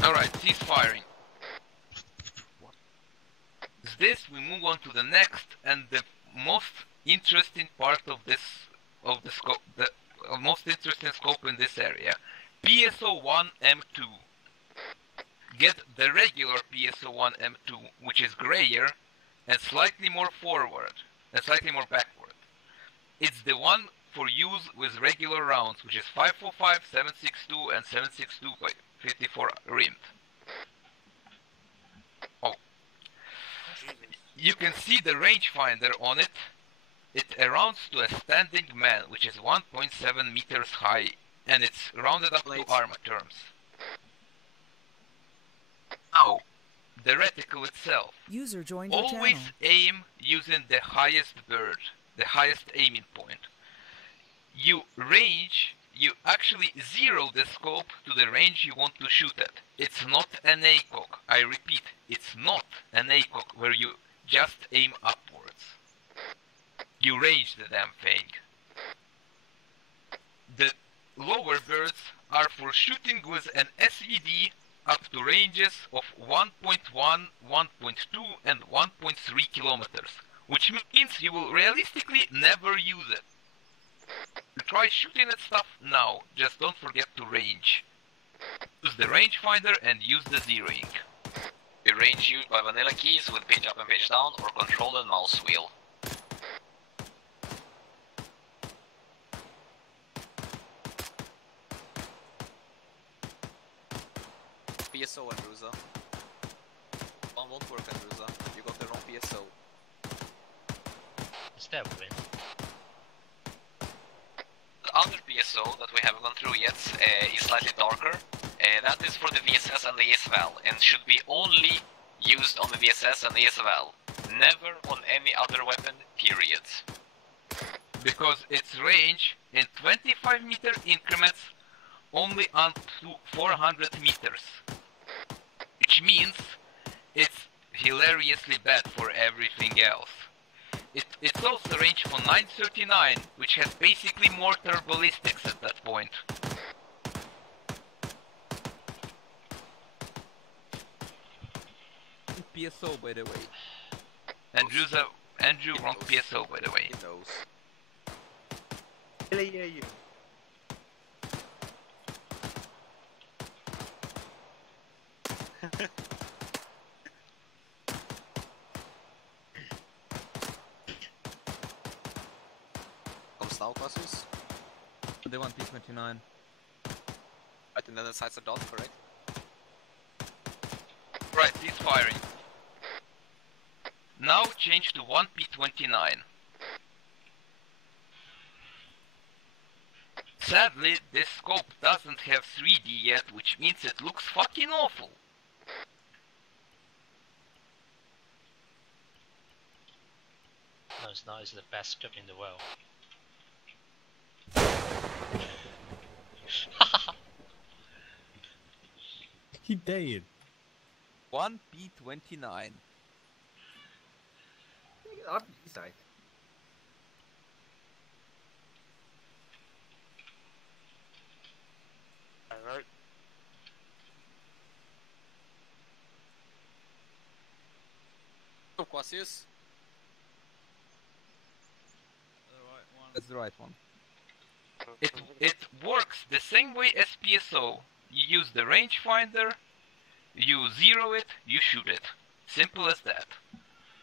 Alright, cease firing. With this, we move on to the next and the most interesting part of the scope, the most interesting scope in this area. PSO1M2. Get the regular PSO1M2, which is grayer and slightly more forward and slightly more backward. It's the one for use with regular rounds, which is 545, 762 and 762 by 54 rimmed. Oh. You can see the rangefinder on it. It rounds to a standing man, which is 1.7 meters high, and it's rounded up to ARMA terms. Now, the reticle itself. User joined your Always channel. aim using the highest bird, the highest aiming point. You actually zero the scope to the range you want to shoot at. It's not an ACOG. I repeat, it's not an ACOG where you just aim upwards. You range the damn thing. The lower birds are for shooting with an SVD up to ranges of 1.1, 1.2 and 1.3 kilometers, which means you will realistically never use it. Try shooting at stuff now, just don't forget to range. Use the rangefinder and use the zeroing. The range used by vanilla keys with page up and page down or control and mouse wheel. PSO, Andruza. One won't work, Andruza. You got the wrong PSO. Is that win? The other PSO that we haven't gone through yet is slightly darker. That is for the VSS and the ESVAL, and should be only used on the VSS and the ESVAL. Never on any other weapon, period. Because its range in 25-meter increments only up to 400 meters. Which means it's hilariously bad for everything else. It's also range for 939, which has basically mortar ballistics at that point. PSO, by the way. Andrew wrong PSO, by the way. He knows. Really, yeah, you. Comes now, Cassius. They want P29. Right, and then the sides are dot, correct? Right, he's firing. Now change to 1P29. Sadly, this scope doesn't have 3D yet, which means it looks fucking awful. No, it's not. It's the best script in the world. He dead. 1P29. RPG side. Alright. Oh, Cassius. That's the right one. It works the same way as PSO. You use the rangefinder, you zero it, you shoot it. Simple as that.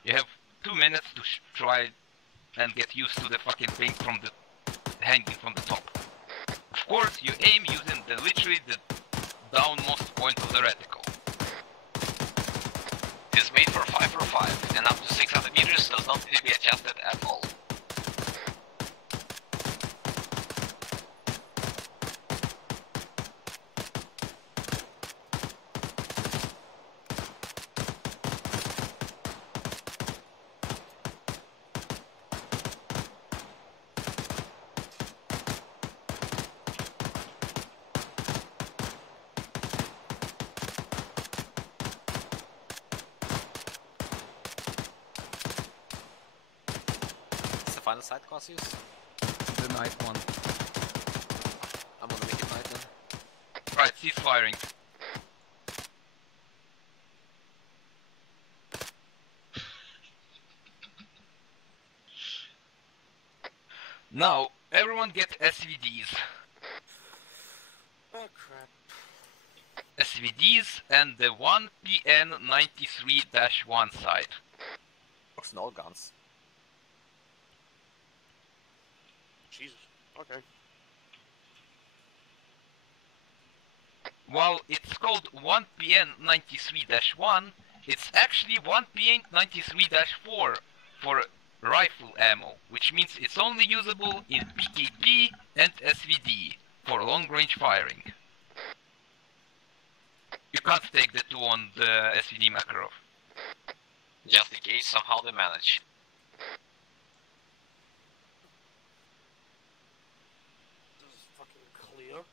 You have 2 minutes to try and get used to the fucking thing from the hanging from the top. Of course, you aim using literally the downmost point of the reticle. It is made for 5x5 and up to 600 meters does not need to be adjusted at all. Final side, Cassius. The night one. I'm gonna make it night then. Right, cease firing. Now, everyone get SVDs. Oh crap. SVDs and the 1PN93-1 side. Works in all guns. Jesus. Okay. While it's called 1PN93-1, it's actually 1PN93-4 for rifle ammo, which means it's only usable in PKP and SVD for long-range firing. You can't take the two on the SVD Makarov. Just in case somehow they manage. This is fucking clear.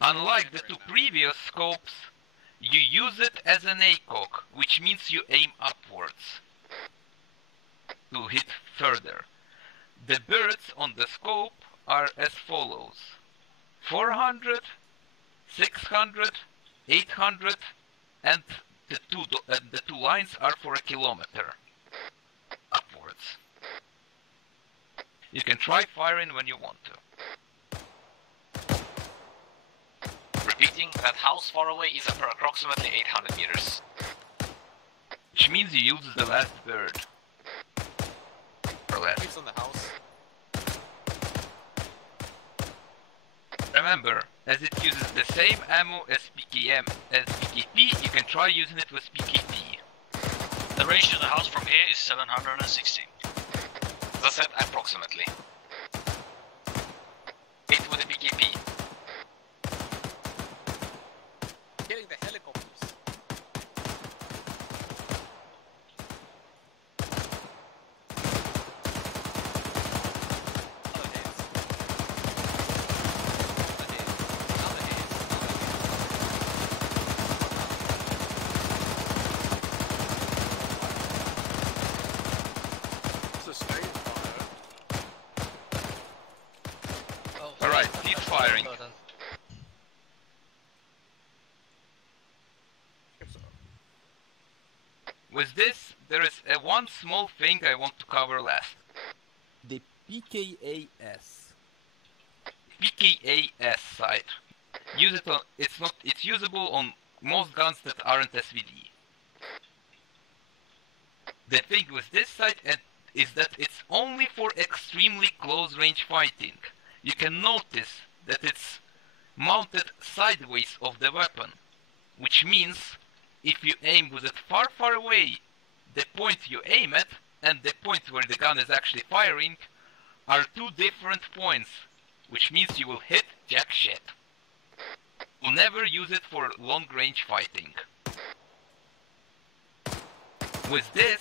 Unlike the two previous scopes, you use it as an ACOG, which means you aim upwards to hit further. The birds on the scope are as follows: 400, 600, 800, and the two lines are for a kilometer upwards. You can try firing when you want to. Repeating, that house far away is approximately 800 meters. Which means you use the last bird. Or less. Keeps on the house. Remember, as it uses the same ammo as PKM as PKP, you can try using it with PKP. The range to the house from here is 760. As I said, approximately. Hit with the PKP. Killing the helicopters. With this, there is one small thing I want to cover last. The PKAS. PKAS sight. Use it on. It's usable on most guns that aren't SVD. The thing with this sight is that it's only for extremely close range fighting. You can notice that it's mounted sideways of the weapon, which means if you aim with it far, far away, the point you aim at and the point where the gun is actually firing are two different points, which means you will hit jack shit. You'll never use it for long range fighting. With this,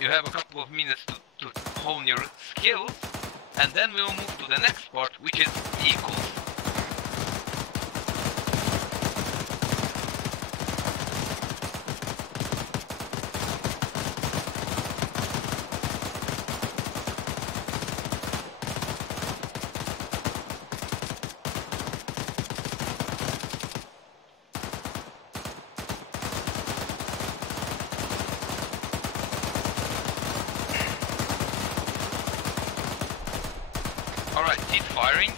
you have a couple of minutes to hone your skills, and then we'll move to the next part, which is vehicles. Alright, keep firing,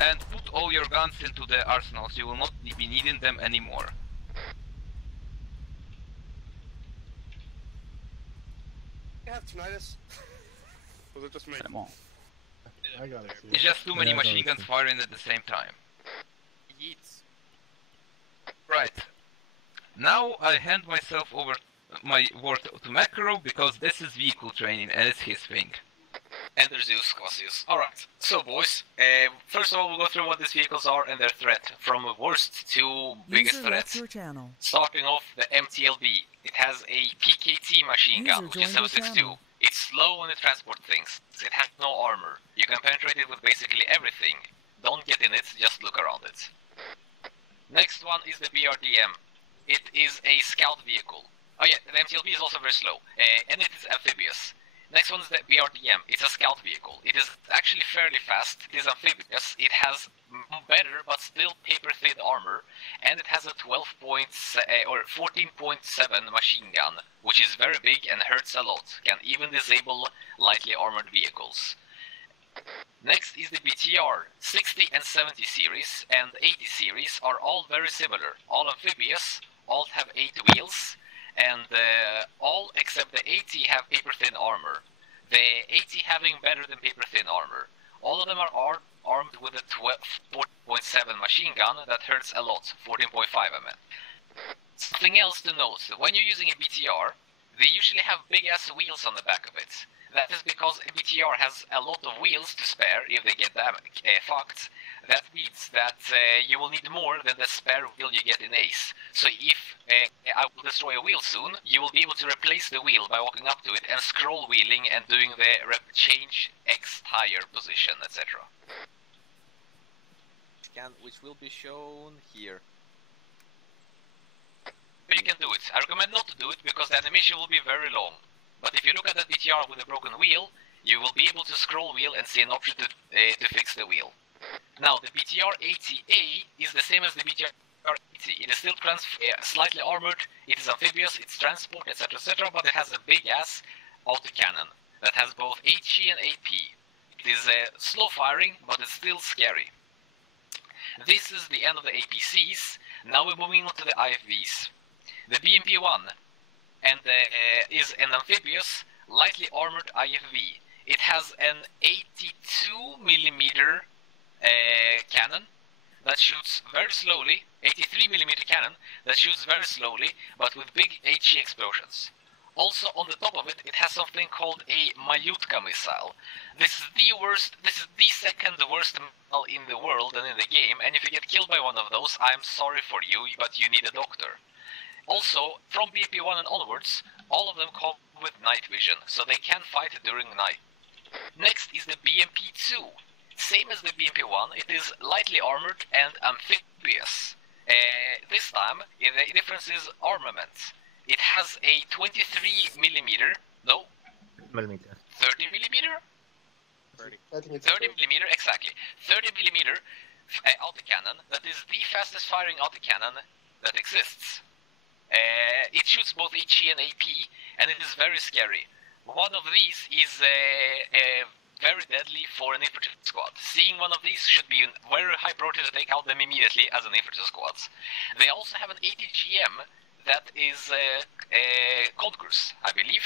and put all your guns into the arsenals. You will not be needing them anymore. You have tinnitus? Was it just me? I got it. It's just too many machine guns firing at the same time. Yeets. Right. Now I hand myself over my word to Macro because this is vehicle training and it's his thing. And there's Zeus, Cassius. Alright, so boys, first of all we'll go through what these vehicles are and their threat, from worst to biggest User left threats. your channel. Starting off, the MTLB. It has a PKT machine gun, User which is joined your 7.62. channel. It's slow when it transports things. It has no armor. You can penetrate it with basically everything. Don't get in it, just look around it. Next one is the BRDM. It is a scout vehicle. Oh yeah, the MTLB is also very slow, and it is amphibious. Next one is the BRDM. It's a scout vehicle. It is actually fairly fast. It is amphibious. It has better but still paper-thin armor, and it has a 14.7 machine gun, which is very big and hurts a lot. Can even disable lightly armored vehicles. Next is the BTR. 60 and 70 series and 80 series are all very similar. All amphibious, all have 8 wheels, and all except the 80 have paper-thin armor. The 80 having better than paper-thin armor. All of them are armed with a 14.7 machine gun that hurts a lot, 14.5 I meant. Something else to note, when you're using a BTR, they usually have big-ass wheels on the back of it. That is because a BTR has a lot of wheels to spare if they get fucked. That means that you will need more than the spare wheel you get in Ace. So if I will destroy a wheel soon, you will be able to replace the wheel by walking up to it and scroll wheeling and doing the change X tire position, etc. Scan, which will be shown here. You can do it. I recommend not to do it because the animation will be very long. But if you look at that BTR with a broken wheel, you will be able to scroll wheel and see an option to fix the wheel. Now, the BTR 80A is the same as the BTR 80. It is still slightly armored, it is amphibious, it's transport, etc, but it has a big-ass autocannon that has both HE and AP. It is slow firing, but it's still scary. This is the end of the APCs. Now we're moving on to the IFVs. The BMP-1 and is an amphibious, lightly armored IFV. It has an 82mm cannon that shoots very slowly, 83mm cannon that shoots very slowly, but with big HE explosions. Also on the top of it, it has something called a Mayutka missile. This is the second worst missile in the world and in the game, and if you get killed by one of those, I'm sorry for you, but you need a doctor. Also, from BMP-1 and onwards, all of them come with night vision, so they can fight during night. Next is the BMP-2. Same as the BMP-1, it is lightly armored and amphibious. This time, the difference is armament. It has a 23mm, no, 30mm? 30mm, exactly. 30mm autocannon that is the fastest firing autocannon that exists. it shoots both HE and AP, and it is very scary. One of these is very deadly for an infantry squad. Seeing one of these should be very high priority to take out them immediately as an infantry squad. They also have an ATGM that is Concourse, I believe.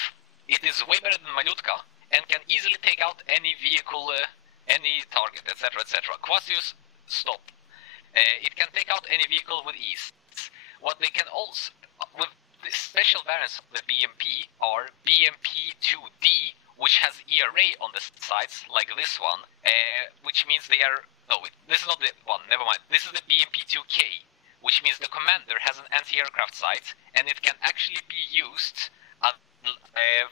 It is way better than Malutka and can easily take out any vehicle, any target, etc., etc. Quasius, stop. It can take out any vehicle with ease. What they can also, with the special variants of the BMP, are BMP2D, which has ERA on the sides, like this one, which means they are... No, wait, this is not the one, never mind. This is the BMP2K, which means the commander has an anti-aircraft sight, and it can actually be used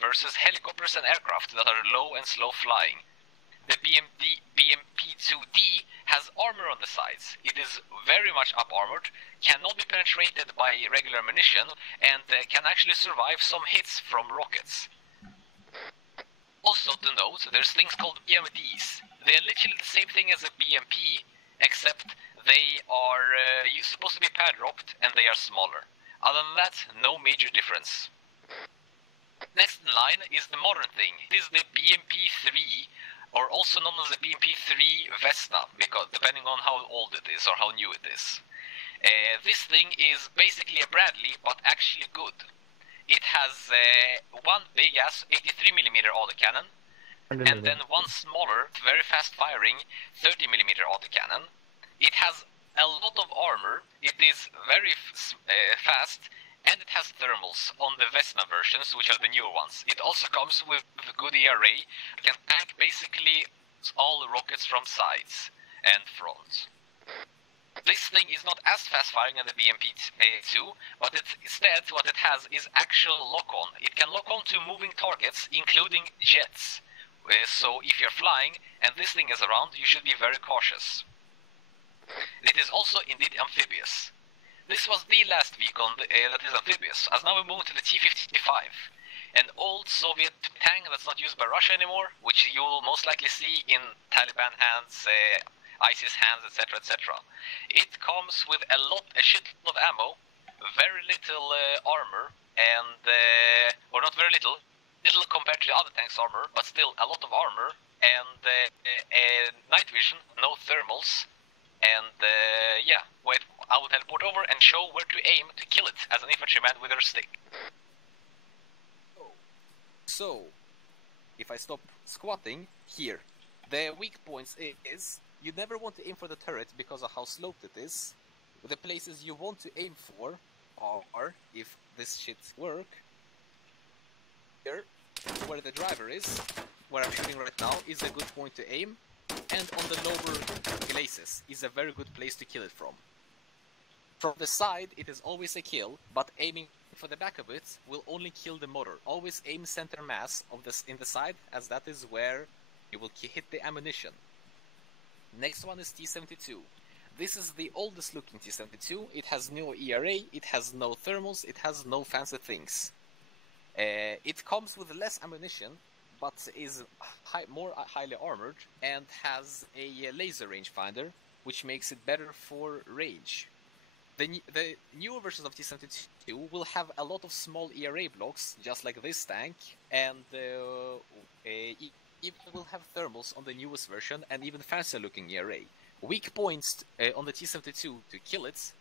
versus helicopters and aircraft that are low and slow flying. The BMP2D has armor on the sides. It is very much up-armored, cannot be penetrated by regular ammunition, and can actually survive some hits from rockets. Also to note, there's things called BMDs. They are literally the same thing as a BMP, except they are supposed to be pad-dropped and they are smaller. Other than that, no major difference. Next in line is the modern thing. It is the BMP-3, or also known as the BMP-3 Vesna, because depending on how old it is or how new it is. This thing is basically a Bradley, but actually good. It has one big-ass 83mm autocannon, and then one smaller, very fast-firing 30mm autocannon. It has a lot of armor, it is very fast, and it has thermals on the Vesna versions, which are the newer ones. It also comes with a good ERA, can tank basically all the rockets from sides and front. This thing is not as fast-firing as the BMP-2, but instead what it has is actual lock-on. It can lock on to moving targets, including jets. So if you're flying and this thing is around, you should be very cautious. It is also indeed amphibious. This was the last vehicle that is amphibious, as now we move to the T-55. An old Soviet tank that's not used by Russia anymore, which you will most likely see in Taliban hands, ISIS hands, etc., etc. It comes with a shit of ammo, very little armor, and or not very little compared to the other tanks' armor, but still a lot of armor, and night vision, no thermals, and yeah, wait, I will teleport over and show where to aim to kill it as an infantryman with her stick. So, if I stop squatting, here, the weak points is, you never want to aim for the turret because of how sloped it is. The places you want to aim for are, if this shit work, here, where the driver is, where I'm shooting right now, is a good point to aim, and on the lower glacis is a very good place to kill it from. From the side, it is always a kill, but aiming for the back of it will only kill the motor. Always aim center mass of this in the side, as that is where you will hit the ammunition. Next one is T-72. This is the oldest looking T-72. It has no ERA, it has no thermals, it has no fancy things. It comes with less ammunition, but is more highly armored, and has a laser rangefinder, which makes it better for range. The newer versions of T-72 will have a lot of small ERA blocks, just like this tank, and it will have thermals on the newest version, and even fancier looking ERA. Weak points on the T-72 to kill it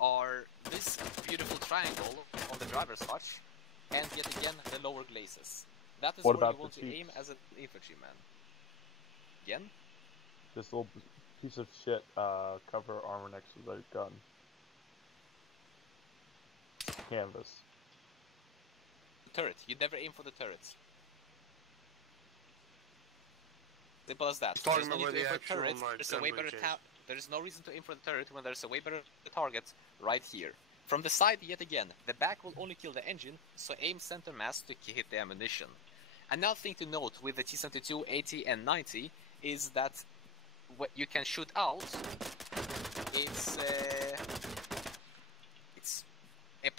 are this beautiful triangle on the driver's hutch, and yet again the lower glacis. That is where you want to aim as an infantryman. Again? This little piece of shit cover armor next to the gun. Canvas. Turret. You never aim for the turret. Simple as that. There's no need to aim for the turret. There's a way better there is no reason to aim for the turret when there's a way better target right here. From the side, yet again, the back will only kill the engine, so aim center mass to hit the ammunition. Another thing to note with the T-72, 80, and 90 is that what you can shoot out,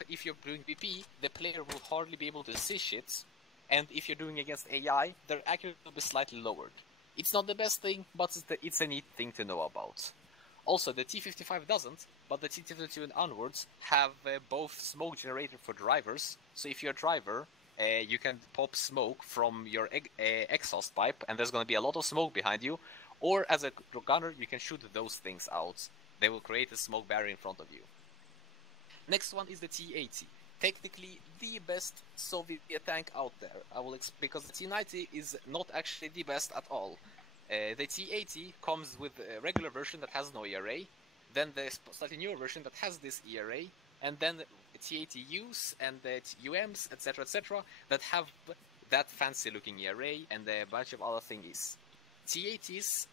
if you're doing BP, the player will hardly be able to see shit, and if you're doing against AI, their accuracy will be slightly lowered. It's not the best thing, but it's a neat thing to know about. Also, the T55 doesn't, but the T52 and onwards have both smoke generator for drivers. So if you're a driver, you can pop smoke from your exhaust pipe, and there's going to be a lot of smoke behind you. Or as a gunner, you can shoot those things out. They will create a smoke barrier in front of you. Next one is the T80. Technically the best Soviet tank out there. Because the T90 is not actually the best at all. The T80 comes with a regular version that has no ERA, then the slightly newer version that has this ERA, and then the T80Us and the UMs, etc., that have that fancy looking ERA and a bunch of other thingies. T80s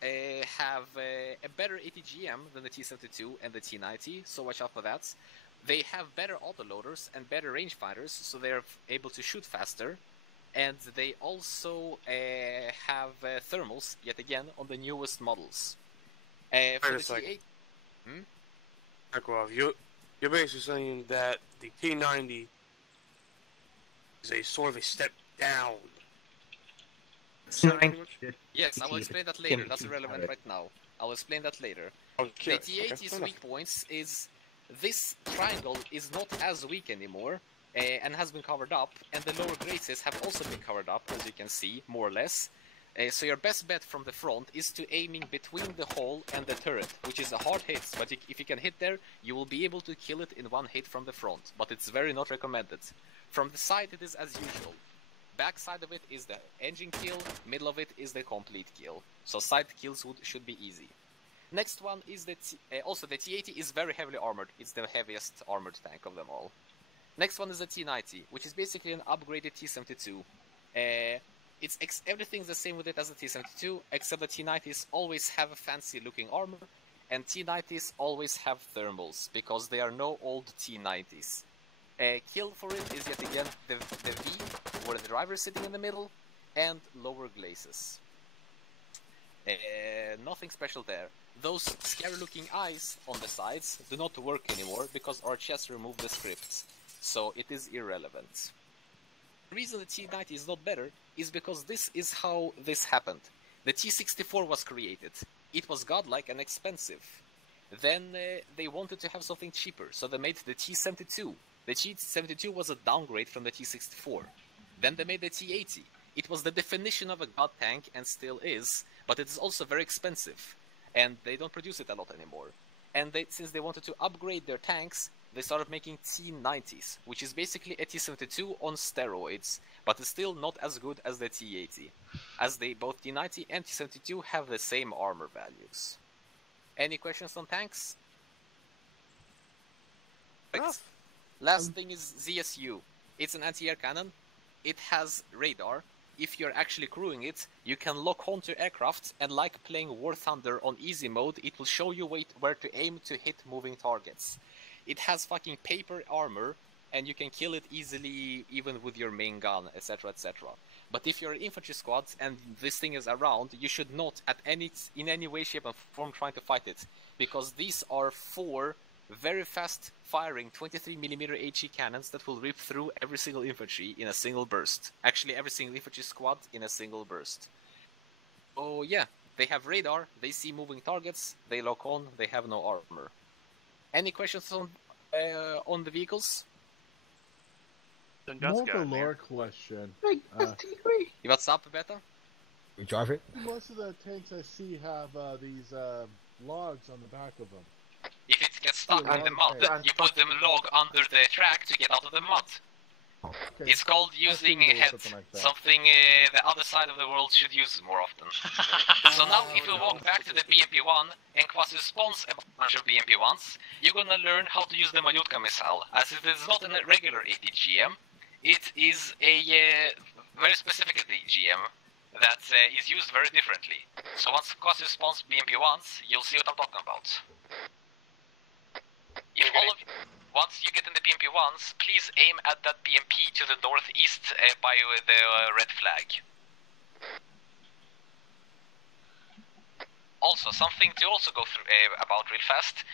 have a better ATGM than the T72 and the T90, so watch out for that. They have better autoloaders and better rangefinders, so they're able to shoot faster. And they also have thermals, yet again, on the newest models. Wait a second. Akrov, you're basically saying that the T90 is a sort of a step down. Yes, I will explain that later. That's irrelevant right now. I'll explain that later. The T80's weak points is this triangle is not as weak anymore. And has been covered up, and the lower graces have also been covered up, as you can see, more or less. So your best bet from the front is to aiming between the hull and the turret, which is a hard hit, but if you can hit there, you will be able to kill it in one hit from the front, but it's very not recommended. From the side it is as usual. Back side of it is the engine kill, middle of it is the complete kill. So side kills should be easy. Next one is also the T80 is very heavily armored, it's the heaviest armored tank of them all. Next one is the T90, which is basically an upgraded T72. Everything's the same with it as the T72, except the T90s always have a fancy looking armor, and T90s always have thermals, because there are no old T90s. Kill for it is yet again the V, where the driver is sitting in the middle, and lower glazes. Nothing special there. Those scary looking eyes on the sides do not work anymore, because RHS removed the scripts. So it is irrelevant. The reason the T90 is not better is because this is how this happened. The T64 was created. It was godlike and expensive. Then they wanted to have something cheaper, so they made the T72. The T72 was a downgrade from the T64. Then they made the T80. It was the definition of a god tank and still is, but it is also very expensive. And they don't produce it a lot anymore. And since they wanted to upgrade their tanks, they started making T90s, which is basically a T72 on steroids, but it's still not as good as the T80, as both T90 and T72 have the same armor values. Any questions on tanks? Last thing is ZSU. It's an anti-air cannon. It has radar. If you're actually crewing it, you can lock onto aircraft, and like playing War Thunder on easy mode, it will show you where to aim to hit moving targets. It has fucking paper armor, and you can kill it easily even with your main gun, etc, etc. But if you're an infantry squad and this thing is around, you should not in any way, shape and form trying to fight it, because these are 4 very fast firing 23mm HE cannons that will rip through every single infantry in a single burst. Actually, every single infantry squad in a single burst. Oh yeah, they have radar, they see moving targets, they lock on, they have no armor. Any questions on the vehicles? More of a lore question. What's up, Beta? We drive it? Most of the tanks I see have these logs on the back of them. If it gets stuck in the mud, you put the log under the track to get out of the mud. Okay. It's called using something the other side of the world should use more often. So now if you walk back to the BMP-1 and quasi-spawns a bunch of BMP-1s, you're gonna learn how to use the Malyutka missile, as it is not a regular ATGM, it is a very specific ATGM that is used very differently. So once quasi-spawns BMP-1s, you'll see what I'm talking about. If once you get in the BMP-1s, please aim at that BMP to the northeast by the red flag. Also, something to also go through about real fast.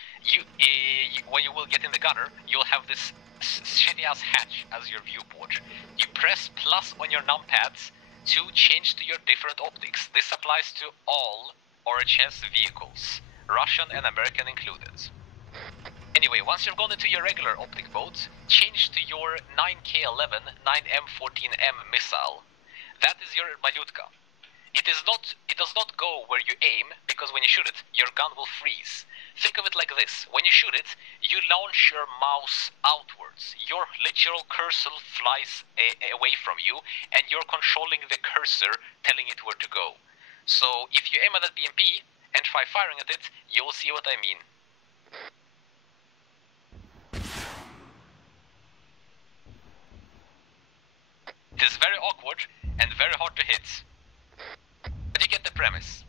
When you will get in the gunner, you'll have this shitty ass hatch as your viewport. You press plus on your numpads to change to your different optics. This applies to all RHS vehicles. Russian and American included. Anyway, once you've gone into your regular optic mode, change to your 9K11 9M14M missile. That is your Malyutka. It does not go where you aim, because when you shoot it, your gun will freeze. Think of it like this: when you shoot it, you launch your mouse outwards. Your literal cursor flies away from you, and you're controlling the cursor, telling it where to go. So if you aim at that BMP and try firing at it, you will see what I mean. It is very awkward and very hard to hit. But you get the premise.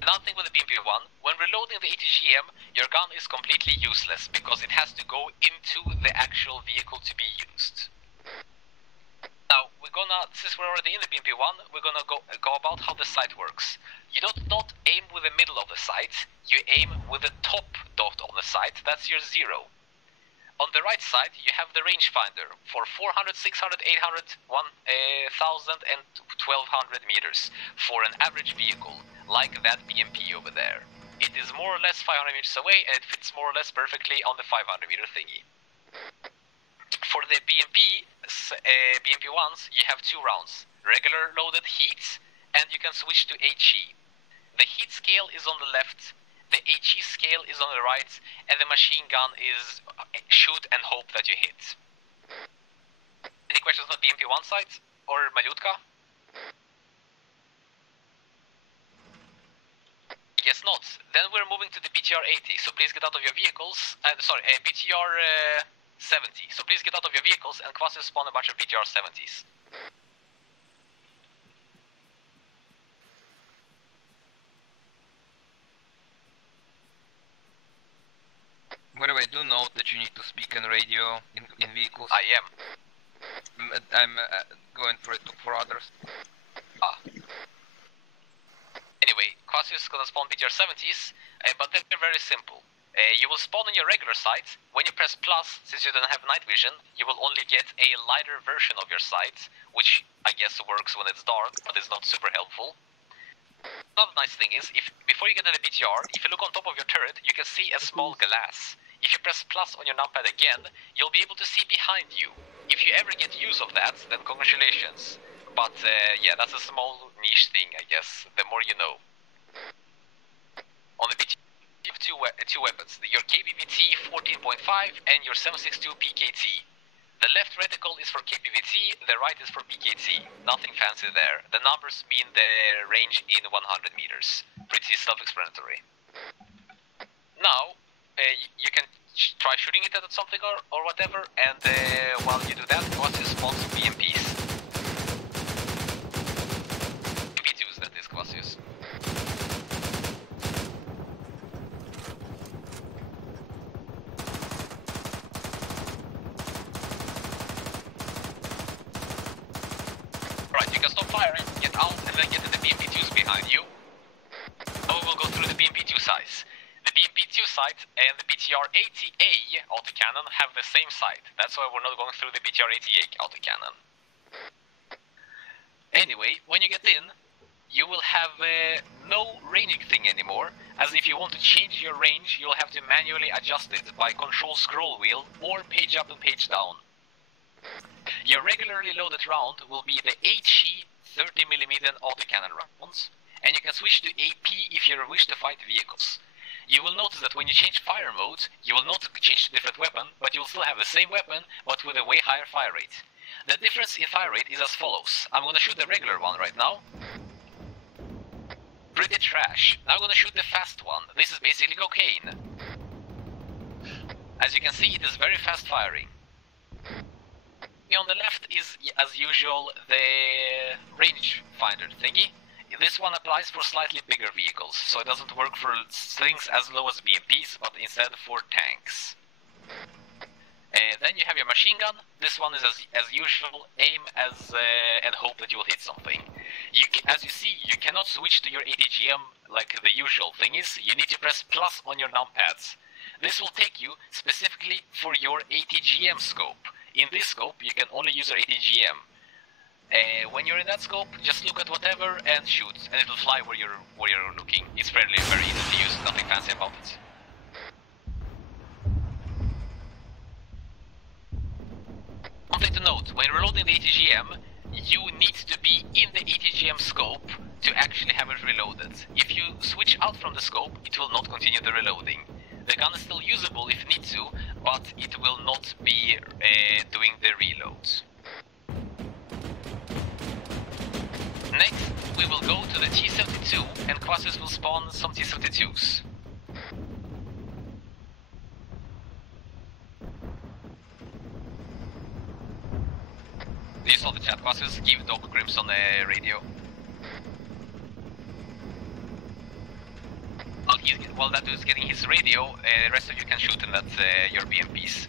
Another thing with the BMP-1, when reloading the ATGM, your gun is completely useless because it has to go into the actual vehicle to be used. Now, since we're already in the BMP-1, we're gonna go about how the sight works. You don't not aim with the middle of the sight, you aim with the top dot on the sight, that's your 0. On the right side, you have the rangefinder for 400, 600, 800, 1000 and 1200 meters for an average vehicle, like that BMP over there. It is more or less 500 meters away and it fits more or less perfectly on the 500 meter thingy. For the BMP-1s, you have 2 rounds, regular loaded heat, and you can switch to HE. The heat scale is on the left, the HE scale is on the right, and the machine gun is shoot and hope that you hit. Any questions on BMP-1 side? Or Malyutka? Guess not. Then we're moving to the BTR-80, so please get out of your vehicles. BTR-70. So please get out of your vehicles and quasi spawn a bunch of BTR-70s. By the way, do note that you need to speak on radio in vehicles. I am. I'm going for it for others. Anyway, Quasius is gonna spawn BTR-70s, but they're very simple. You will spawn on your regular sight. When you press plus, since you don't have night vision, you will only get a lighter version of your sight, which I guess works when it's dark, but it's not super helpful. Another nice thing is, before you get to the BTR, if you look on top of your turret, you can see a small glass. If you press plus on your numpad again, you'll be able to see behind you. If you ever get use of that, then congratulations. But yeah, that's a small niche thing, I guess. The more you know. On the BTR, you have two weapons. Your KBVT 14.5 and your 7.62 PKT. The left reticle is for KBVT, the right is for PKT. Nothing fancy there. The numbers mean the range in 100 meters. Pretty self-explanatory. Now, you can try shooting it at something or whatever, and while you do that, Quasius spawns BMPs. BMP2s, that is, Quasius. Alright, you can stop firing, get out, and then get to the BMP2s behind you. Now we will go through the BMP2 size. The BMP2 sight and the BTR-80A autocannon have the same sight. That's why we're not going through the BTR-80A autocannon. Anyway, when you get in, you will have no ranging thing anymore, as if you want to change your range, you'll have to manually adjust it by control scroll wheel or page up and page down. Your regularly loaded round will be the HE 30mm autocannon rounds, and you can switch to AP if you wish to fight vehicles. You will notice that when you change fire mode, you will not change to different weapon, but you will still have the same weapon, but with a way higher fire rate. The difference in fire rate is as follows. I'm gonna shoot the regular one right now. Pretty trash. Now I'm gonna shoot the fast one. This is basically cocaine. As you can see, it is very fast firing. On the left is, as usual, the rangefinder thingy. This one applies for slightly bigger vehicles, so it doesn't work for things as low as BMPs, but instead for tanks. Then you have your machine gun. This one is as usual, aim and hope that you will hit something. As you see, you cannot switch to your ATGM like the usual thing is. You need to press plus on your numpads. This will take you specifically for your ATGM scope. In this scope, you can only use your ATGM. When you're in that scope, just look at whatever and shoot, and it'll fly where you're looking. It's very easy to use, nothing fancy about it. One thing to note, when reloading the ATGM, you need to be in the ATGM scope to actually have it reloaded. If you switch out from the scope, it will not continue the reloading. The gun is still usable if you need to, but it will not be doing the reloads. Next, we will go to the T-72, and Quassis will spawn some T-72s. You saw the chat, Quassis. Give Doc Crimson a radio. While that dude's getting his radio, the rest of you can shoot in that your BMPs.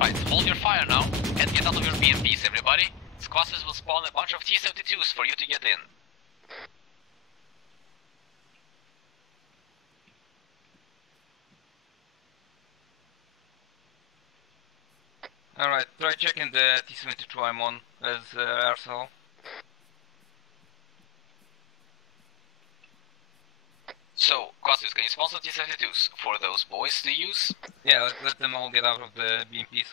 Right, hold your fire now, and get out of your BMPs, everybody. Squasses will spawn a bunch of T-72s for you to get in. Alright, try checking the T-72 I'm on as Arsenal. So, Quassis, can you spawn some T-72s for those boys to use? Yeah, let them all get out of the BMPs.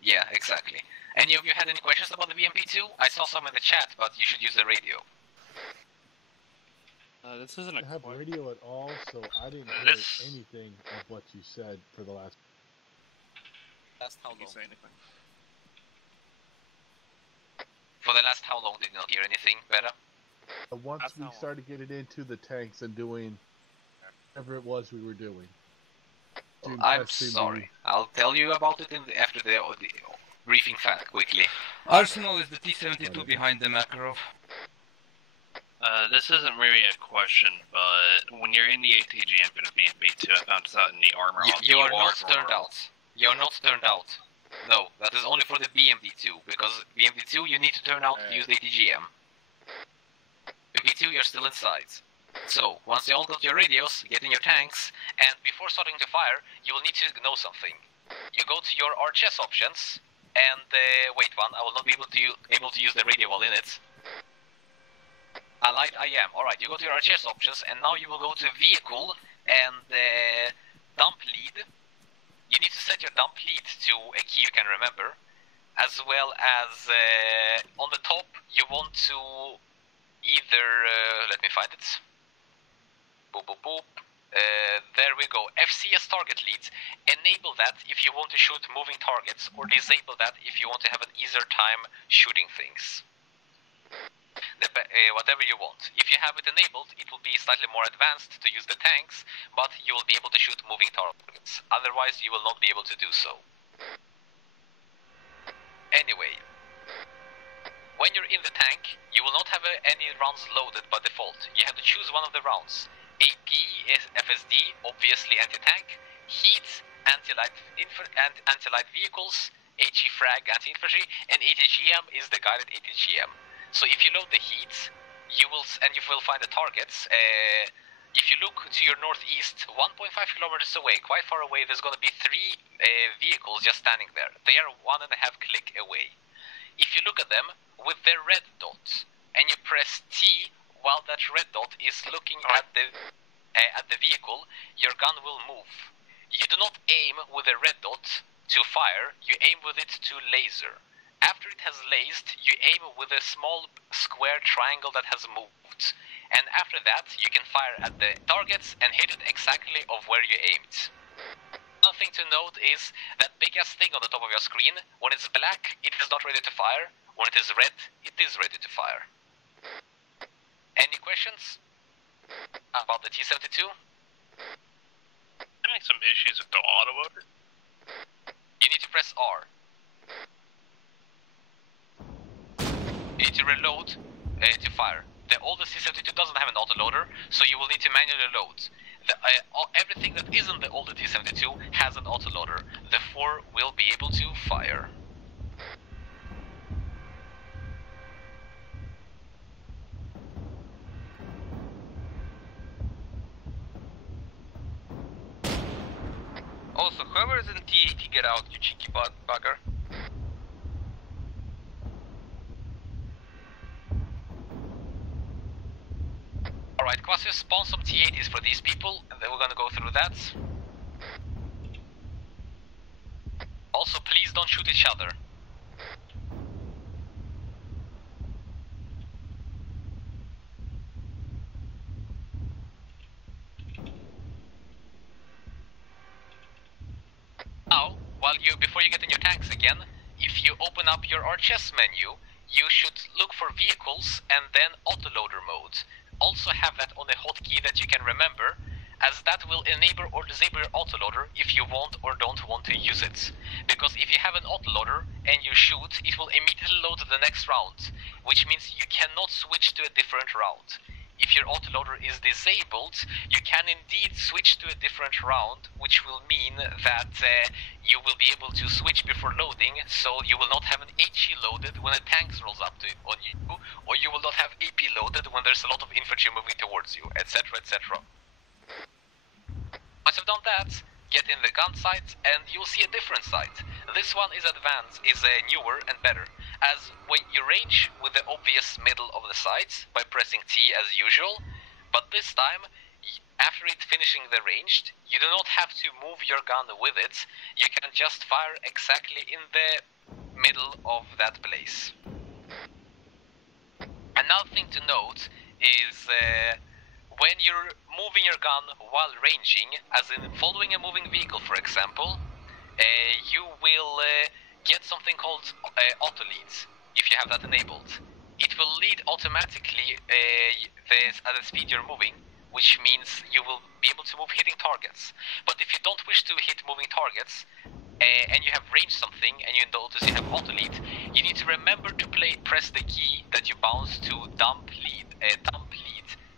Yeah, exactly. Any of you had any questions about the BMP2? I saw some in the chat, but you should use the radio. This isn't a have radio at all, so I didn't hear anything of what you said for the last. Last how long? You say anything? For the last how long did you not hear anything better? Once we started getting into the tanks and doing whatever it was we were doing. I'm sorry. I'll tell you about it after the briefing quickly. Arsenal is the T-72 behind the Makarov. This isn't really a question, but when you're in the ATGM in a BMP2, I found this out in the armor. You are not turned out. You are not turned out. No, that is only for the BMP2, because BMP2 you need to turn out to use the ATGM. BMP2 you're still inside. So, once you all got your radios, get in your tanks, and before starting to fire, you will need to know something. You go to your RHS options, and wait one, I will not be able to use the radio while in it. I am. Alright, you go to your RHS options, and now you will go to vehicle, and dump lead. You need to set your dump lead to a key you can remember, as well as on the top, you want to either, let me find it. Boop, boop, boop. There we go. FCS target leads. Enable that if you want to shoot moving targets, or disable that if you want to have an easier time shooting things. Whatever you want. If you have it enabled, it will be slightly more advanced to use the tanks, but you will be able to shoot moving targets. Otherwise, you will not be able to do so. Anyway. When you're in the tank, you will not have any rounds loaded by default. You have to choose one of the rounds. AP, FSD, obviously anti-tank, heat, anti-light vehicles, HE frag, anti-infantry, and ATGM is the guided ATGM. So if you load the heat, you will find the targets. If you look to your northeast, 1.5 kilometers away, quite far away, there's going to be 3 vehicles just standing there. They are 1.5 click away. If you look at them with their red dot, and you press T while that red dot is looking at the vehicle, your gun will move. You do not aim with a red dot to fire, you aim with it to laser. After it has lased, you aim with a small square triangle that has moved. And after that, you can fire at the targets and hit it exactly of where you aimed. Another thing to note is that big ass thing on the top of your screen. When it's black, it is not ready to fire. When it is red, it is ready to fire. Any questions about the T-72? Having some issues with the autoloader. You need to press R. You need to reload to fire. The oldest T-72 doesn't have an autoloader, so you will need to manually load. Everything that isn't the older T-72 has an autoloader. The 4 will be able to fire. Also, whoever is in T80, get out, you cheeky bugger. Alright, Quasio, spawn some T80s for these people, and then we're gonna go through that. Also, please don't shoot each other. Now, before you get in your tanks again, if you open up your RHS menu, you should look for vehicles and then autoloader mode. Also have that on a hotkey that you can remember, as that will enable or disable your autoloader if you want or don't want to use it. Because if you have an autoloader and you shoot, it will immediately load the next round, which means you cannot switch to a different round. If your autoloader is disabled, you can indeed switch to a different round, which will mean that you will be able to switch before loading, so you will not have an HE loaded when a tank rolls up on you, or you will not have AP loaded when there's a lot of infantry moving towards you, etc, etc. Once you've done that, get in the gun sight, and you'll see a different sight. This one is advanced, is newer and better, as when you range with the obvious middle of the sight by pressing T as usual, but this time, after it finishing the ranged, you do not have to move your gun with it, you can just fire exactly in the middle of that place. Another thing to note is when you're moving your gun while ranging, as in following a moving vehicle for example, you will get something called auto leads, if you have that enabled. It will lead automatically at the speed you're moving, which means you will be able to move hitting targets. But if you don't wish to hit moving targets, and you have ranged something and you notice you have auto lead, you need to remember to press the key that you bounce to dump lead,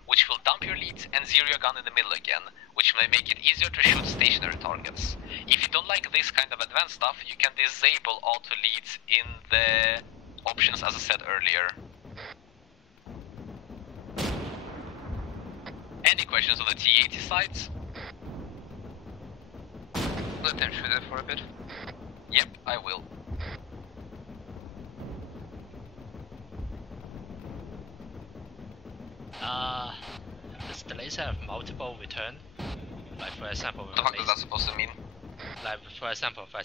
which will dump your lead and zero your gun in the middle again, which may make it easier to shoot stationary targets. If you don't like this kind of advanced stuff, you can disable auto leads in the options as I said earlier. Any questions on the T80 sites? Let them shoot it for a bit. Yep, I will. Does the laser have multiple return? Like for example, what the fuck is that supposed to mean? Like for example, if I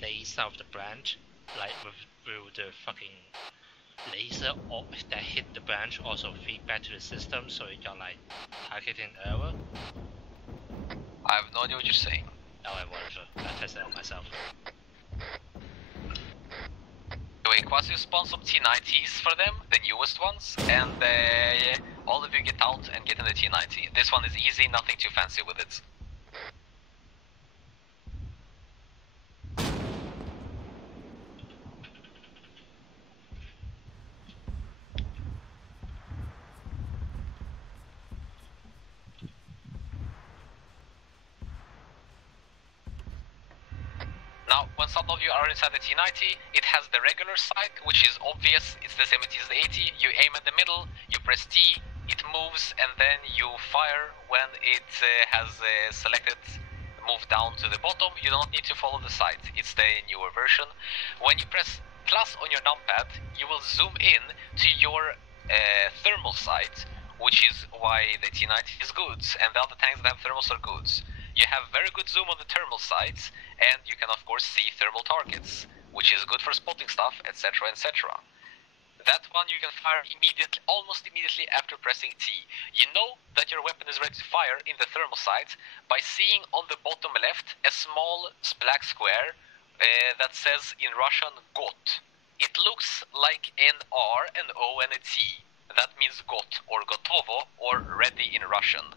laser of the branch, like will the fucking laser that hit the branch also feed back to the system, so you got like targeting error? I have no idea what you're saying. Oh, whatever. I tested it myself. Anyway, Quasio spawn some T90s for them, the newest ones, and all of you get out and get in the T90. This one is easy, nothing too fancy with it. Now, when some of you are inside the T90, it has the regular sight, which is obvious, it's the same as the 80, you aim at the middle, you press T, it moves, and then you fire when it has selected move down to the bottom. You don't need to follow the sight, it's the newer version. When you press plus on your numpad, you will zoom in to your thermal sight, which is why the T90 is good, and the other tanks that have thermals are good. You have very good zoom on the thermal sights, and you can of course see thermal targets, which is good for spotting stuff, etc, etc. That one you can fire almost immediately after pressing T. You know that your weapon is ready to fire in the thermal sight by seeing on the bottom left a small black square that says in Russian GOT. It looks like an R, an O, and a T. That means GOT, or Gotovo, or ready in Russian.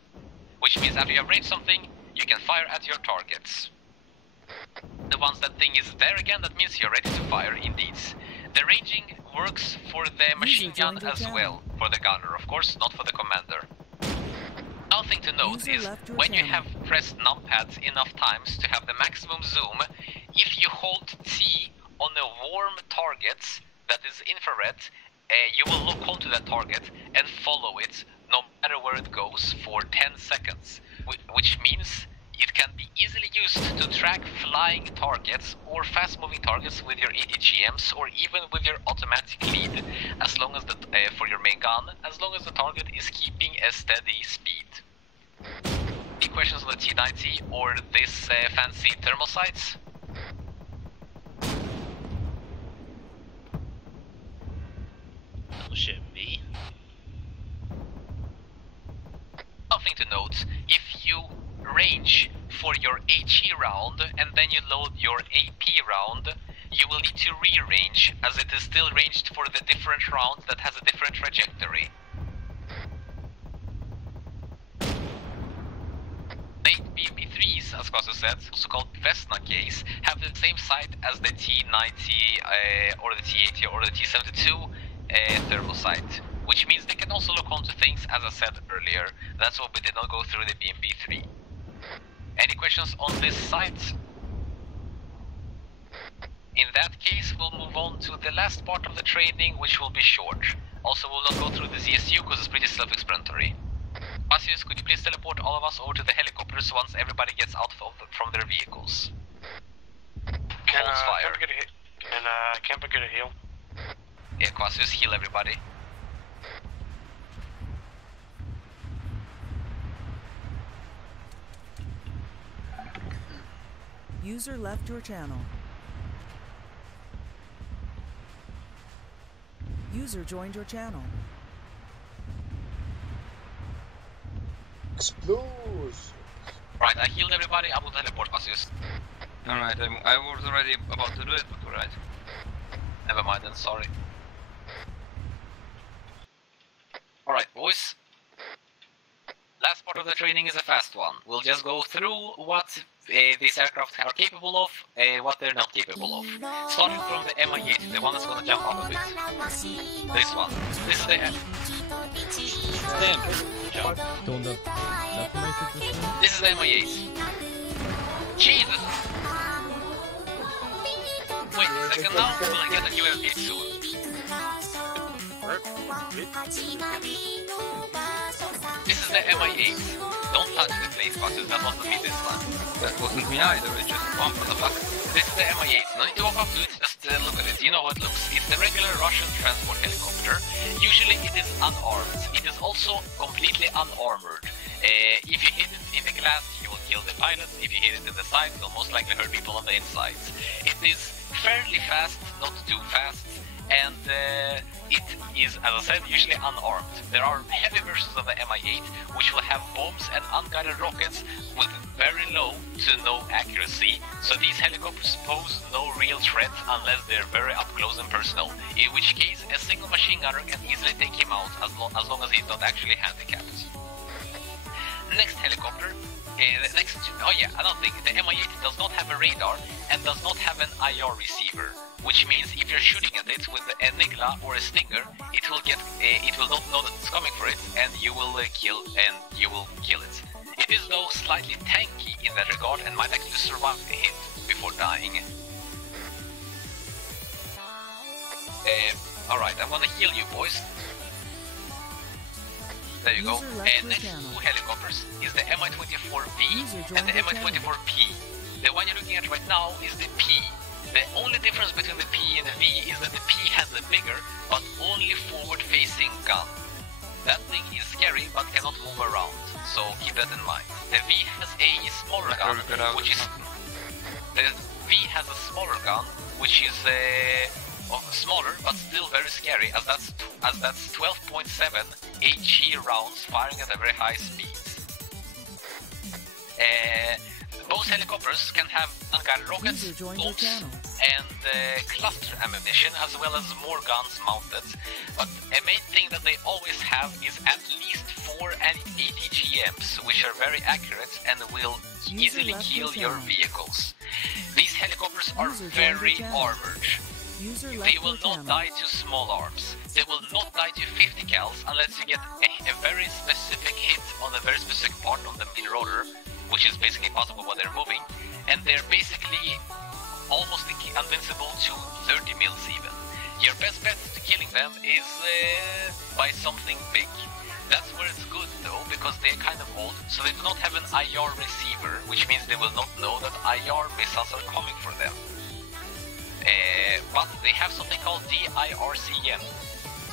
Which means after you have ranged something, you can fire at your targets. The once that thing is there again, that means you're ready to fire indeed. The ranging works for the machine gun as well, for the gunner of course, not for the commander. Another thing to note is, when you have pressed numpads enough times to have the maximum zoom, if you hold T on a warm target that is infrared, you will lock onto that target and follow it no matter where it goes for 10 seconds. Which means It can be easily used to track flying targets or fast-moving targets with your ATGMs or even with your automatic lead, as long as for your main gun, as long as the target is keeping a steady speed. Any questions on the T90 or this fancy thermal sights? No shit, me. Something to note, if you range for your HE round and then you load your AP round, you will need to rearrange, as it is still ranged for the different round that has a different trajectory. Late BB3s, as Kasu said, also called Vesna case, have the same sight as the T90 or the T80 or the T72 thermal sight, which means they can also look onto things, as I said earlier. That's why we did not go through the BMB3. Any questions on this site? In that case, we'll move on to the last part of the training, which will be short. Also, we'll not go through the ZSU because it's pretty self-explanatory. Cassius, could you please teleport all of us over to the helicopters once everybody gets out from their vehicles? Holds fire. Can Kemper get a heal? Yeah, Cassius, heal everybody. User left your channel. User joined your channel. Explosion! Right, I healed everybody, I will teleport Cassius. Alright, I was already about to do it, but alright. Never mind then, sorry. Alright, boys. Last part of the training is a fast one. We'll just go through what these aircraft are capable of, what they're not capable of. Starting from the Mi-8, the one that's gonna jump up a bit. This one. This is the... Don't detonate this one? This is the Mi-8. Jesus! Wait a second now, we'll get a new Mi-8 soon. This is the Mi-8. Don't touch the place, Cassius, that wasn't me this time. That wasn't me either, it just bumped for the fuck. This is the Mi-8. No need to walk up to it, just look at it. You know how it looks. It's the regular Russian transport helicopter. Usually it is unarmed. It is also completely unarmored. If you hit it in the glass, you will kill the pilot. If you hit it in the side, you'll most likely hurt people on the insides. It is fairly fast, not too fast, and it is, as I said, usually unarmed. There are heavy versions of the Mi-8 which will have bombs and unguided rockets with very low to no accuracy, so these helicopters pose no real threat unless they're very up close and personal, in which case a single machine gunner can easily take him out as long as he's not actually handicapped. Next helicopter, another thing, the Mi-8 does not have a radar and does not have an IR receiver, which means if you're shooting at it with a Nigla or a Stinger, it will not know that it's coming for it, and you will kill it. It is though slightly tanky in that regard and might actually survive a hit before dying. Alright, I'm gonna heal you boys. There you go. Next two helicopters is the Mi-24V and the Mi-24P. The one you're looking at right now is the P. The only difference between the P and the V is that the P has a bigger but only forward-facing gun. That thing is scary but cannot move around, so keep that in mind. The V has a smaller gun, which is... The V has a smaller gun, which is smaller but still very scary, as that's 12.7 HE rounds firing at a very high speed. Both helicopters can have unguided rockets, bolts, and cluster ammunition, as well as more guns mounted. But a main thing that they always have is at least 4 ATGMs, which are very accurate and will easily kill your vehicles. These helicopters are very armored. They will not die to small arms. They will not die to 50 cals unless you get a very specific hit on a very specific part of the main rotor, which is basically possible while they're moving, and they're basically almost invincible to 30 mils even. Your best bet to killing them is by something big. That's where it's good though, because they're kind of old, so they do not have an IR receiver, which means they will not know that IR missiles are coming for them. But they have something called DIRCM.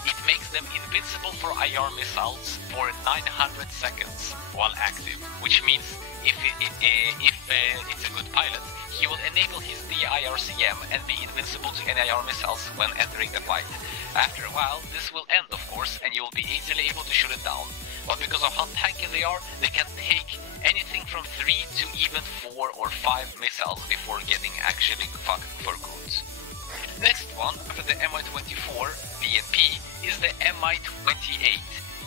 It makes them invincible for IR missiles for 900 seconds while active, which means if it's a good pilot, he will enable his DIRCM and be invincible to any IR missiles when entering the fight. After a while, this will end, of course, and you will be easily able to shoot it down. But because of how tanky they are, they can take anything from 3 to even 4 or 5 missiles before getting actually fucked for good. Next one, after the Mi-24 BNP, is the Mi-28.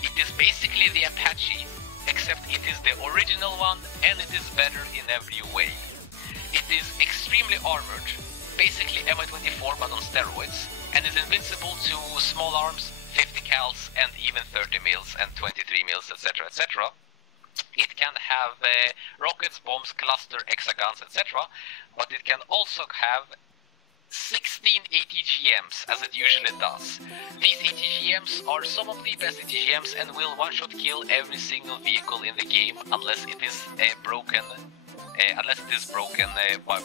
It is basically the Apache, except it is the original one and it is better in every way. It is extremely armored, basically Mi-24 but on steroids, and is invincible to small arms, 50 cals, and even 30 mils and 23 mils, etc., etc. It can have rockets, bombs, cluster, hexagons, etc., but it can also have 16 ATGMs, as it usually does. These ATGMs are some of the best ATGMs and will one-shot kill every single vehicle in the game unless it is broken.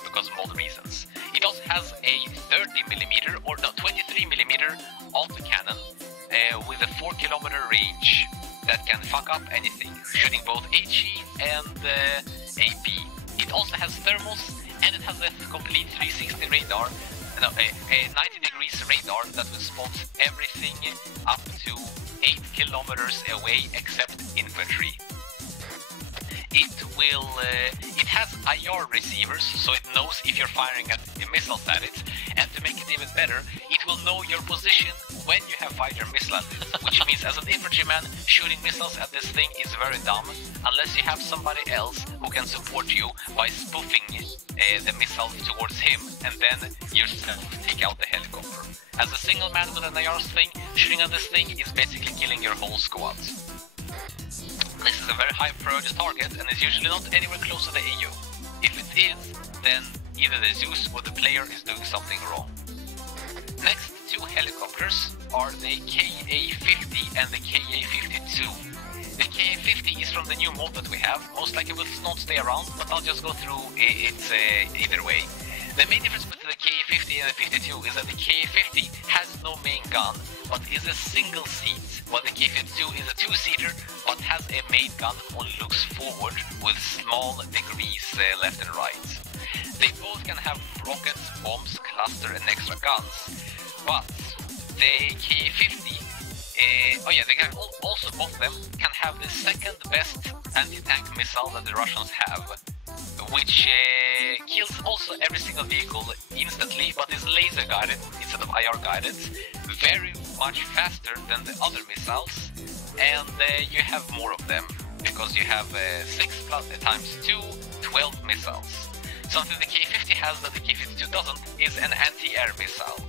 Because of mod reasons. It also has a 30mm or no 23mm autocannon with a 4km range that can fuck up anything, shooting both HE and AP. It also has thermals and it has a complete 360 radar, a 90 degrees radar that will spot everything up to 8 kilometers away except infantry. It has IR receivers, so it knows if you're firing at missiles at it, and to make it even better, it will know your position when you have fired your missile at it, which means as an infantryman, shooting missiles at this thing is very dumb, unless you have somebody else who can support you by spoofing the missile towards him, and then yourself take out the helicopter. As a single man with an IR thing, shooting at this thing is basically killing your whole squad. This is a very high priority target and is usually not anywhere close to the AU. If it is, then either the Zeus or the player is doing something wrong. Next two helicopters are the KA-50 and the KA-52. The KA-50 is from the new mod that we have, most likely will not stay around, but I'll just go through it either way. The main difference between the KA-50 and the 52 is that the KA-50 has no main gun, but is a single seat, while the KA-52 is a two-seater, but has a main gun that only looks forward with small degrees left and right. They both can have rockets, bombs, cluster and extra guns, but the KA-50, they can also both of them can have the second best anti-tank missile that the Russians have, which kills also every single vehicle instantly, but is laser guided instead of IR guided, very much faster than the other missiles, and you have more of them, because you have 6 times 2, 12 missiles. Something the K-50 has that the K-52 doesn't is an anti-air missile.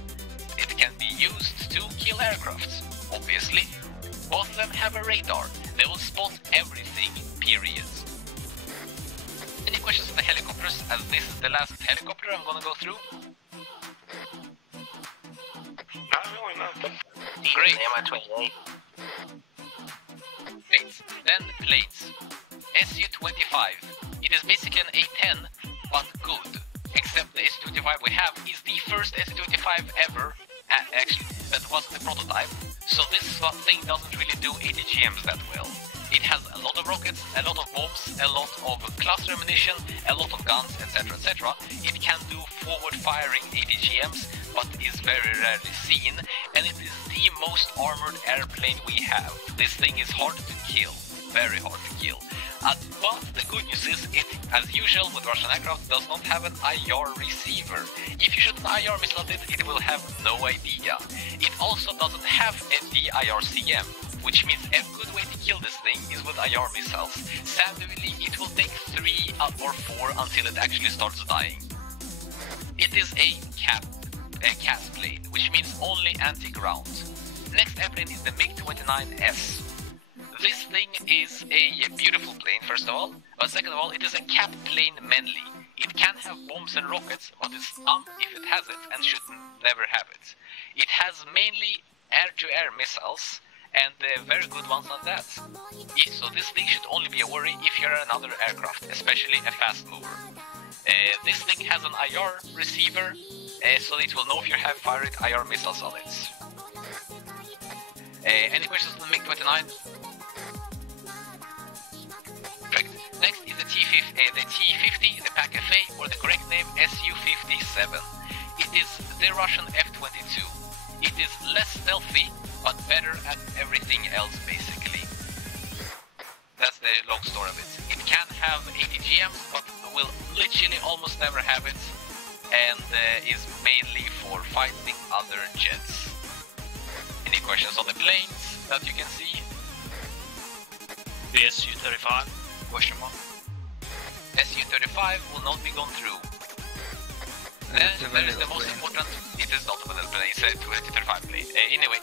It can be used to kill aircrafts, obviously. Both of them have a radar, they will spot everything, period. Any questions on the helicopters, as this is the last helicopter I'm gonna go through? Not really, no. Great. Mi-28. Great. Then planes. Su-25. It is basically an A-10, but good. Except the Su-25 we have is the first Su-25 ever, actually, that was the prototype, so this thing doesn't really do ATGMs that well. It has a lot of rockets, a lot of bombs, a lot of cluster ammunition, a lot of guns, etc., etc. It can do forward-firing ATGMs, but is very rarely seen, and it is the most armored airplane we have. This thing is hard to kill, very hard to kill. But the good news is, it, as usual with Russian aircraft, does not have an IR receiver. If you shoot an IR missile at it, it will have no idea. It also doesn't have a DIRCM, which means a good way to kill this thing is with IR missiles. Sadly, it will take 3 or 4 until it actually starts dying. It is a CAS plane, which means only anti-ground. Next airplane is the MiG-29S. This thing is a beautiful plane, first of all, but second of all, it is a cap plane mainly. It can have bombs and rockets, but it's if it has it, and should never have it. It has mainly air-to-air missiles, and very good ones on that. So this thing should only be a worry if you're another aircraft, especially a fast mover. This thing has an IR receiver, so it will know if you have fired IR missiles on it. Any questions on the MiG-29? Correct. Next is the T-50, the PAK-FA, or the correct name Su-57. It is the Russian F-22. It is less stealthy, but better at everything else, basically. That's the long story of it. It can have ATGMs, but will literally almost never have it, and is mainly for fighting other jets. Any questions on the planes that you can see? The Su-35? Question mark. Su-35 will not be gone through. Then there is the most important. It is not a vanilla plane, it's a 2035 plane. Anyway,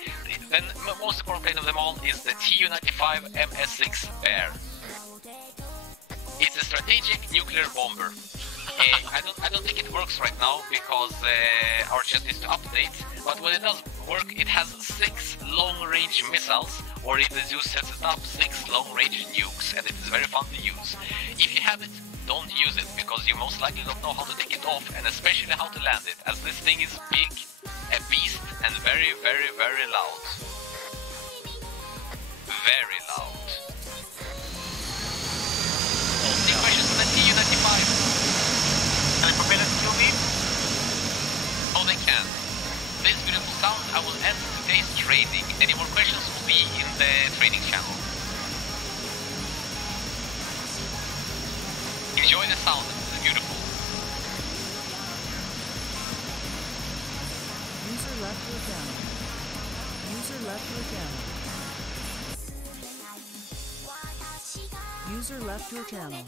then most important plane of them all is the Tu-95 MS-6 Bear. It's a strategic nuclear bomber. I don't think it works right now because our jet needs to update. But when it does work, it has 6 long-range missiles, or if the Zeus sets it up, 6 long-range nukes, and it is very fun to use. If you have it, don't use it, because you most likely don't know how to take it off, and especially how to land it, as this thing is big, a beast, and very, very, very loud. Very loud. Any questions on the Tu-95? Can I propel it to me? Oh, they can. This beautiful sound, I will end today's training. Any more questions will be in the training channel. Enjoy the sound, it's beautiful. User left your channel. User left your channel. User left your channel.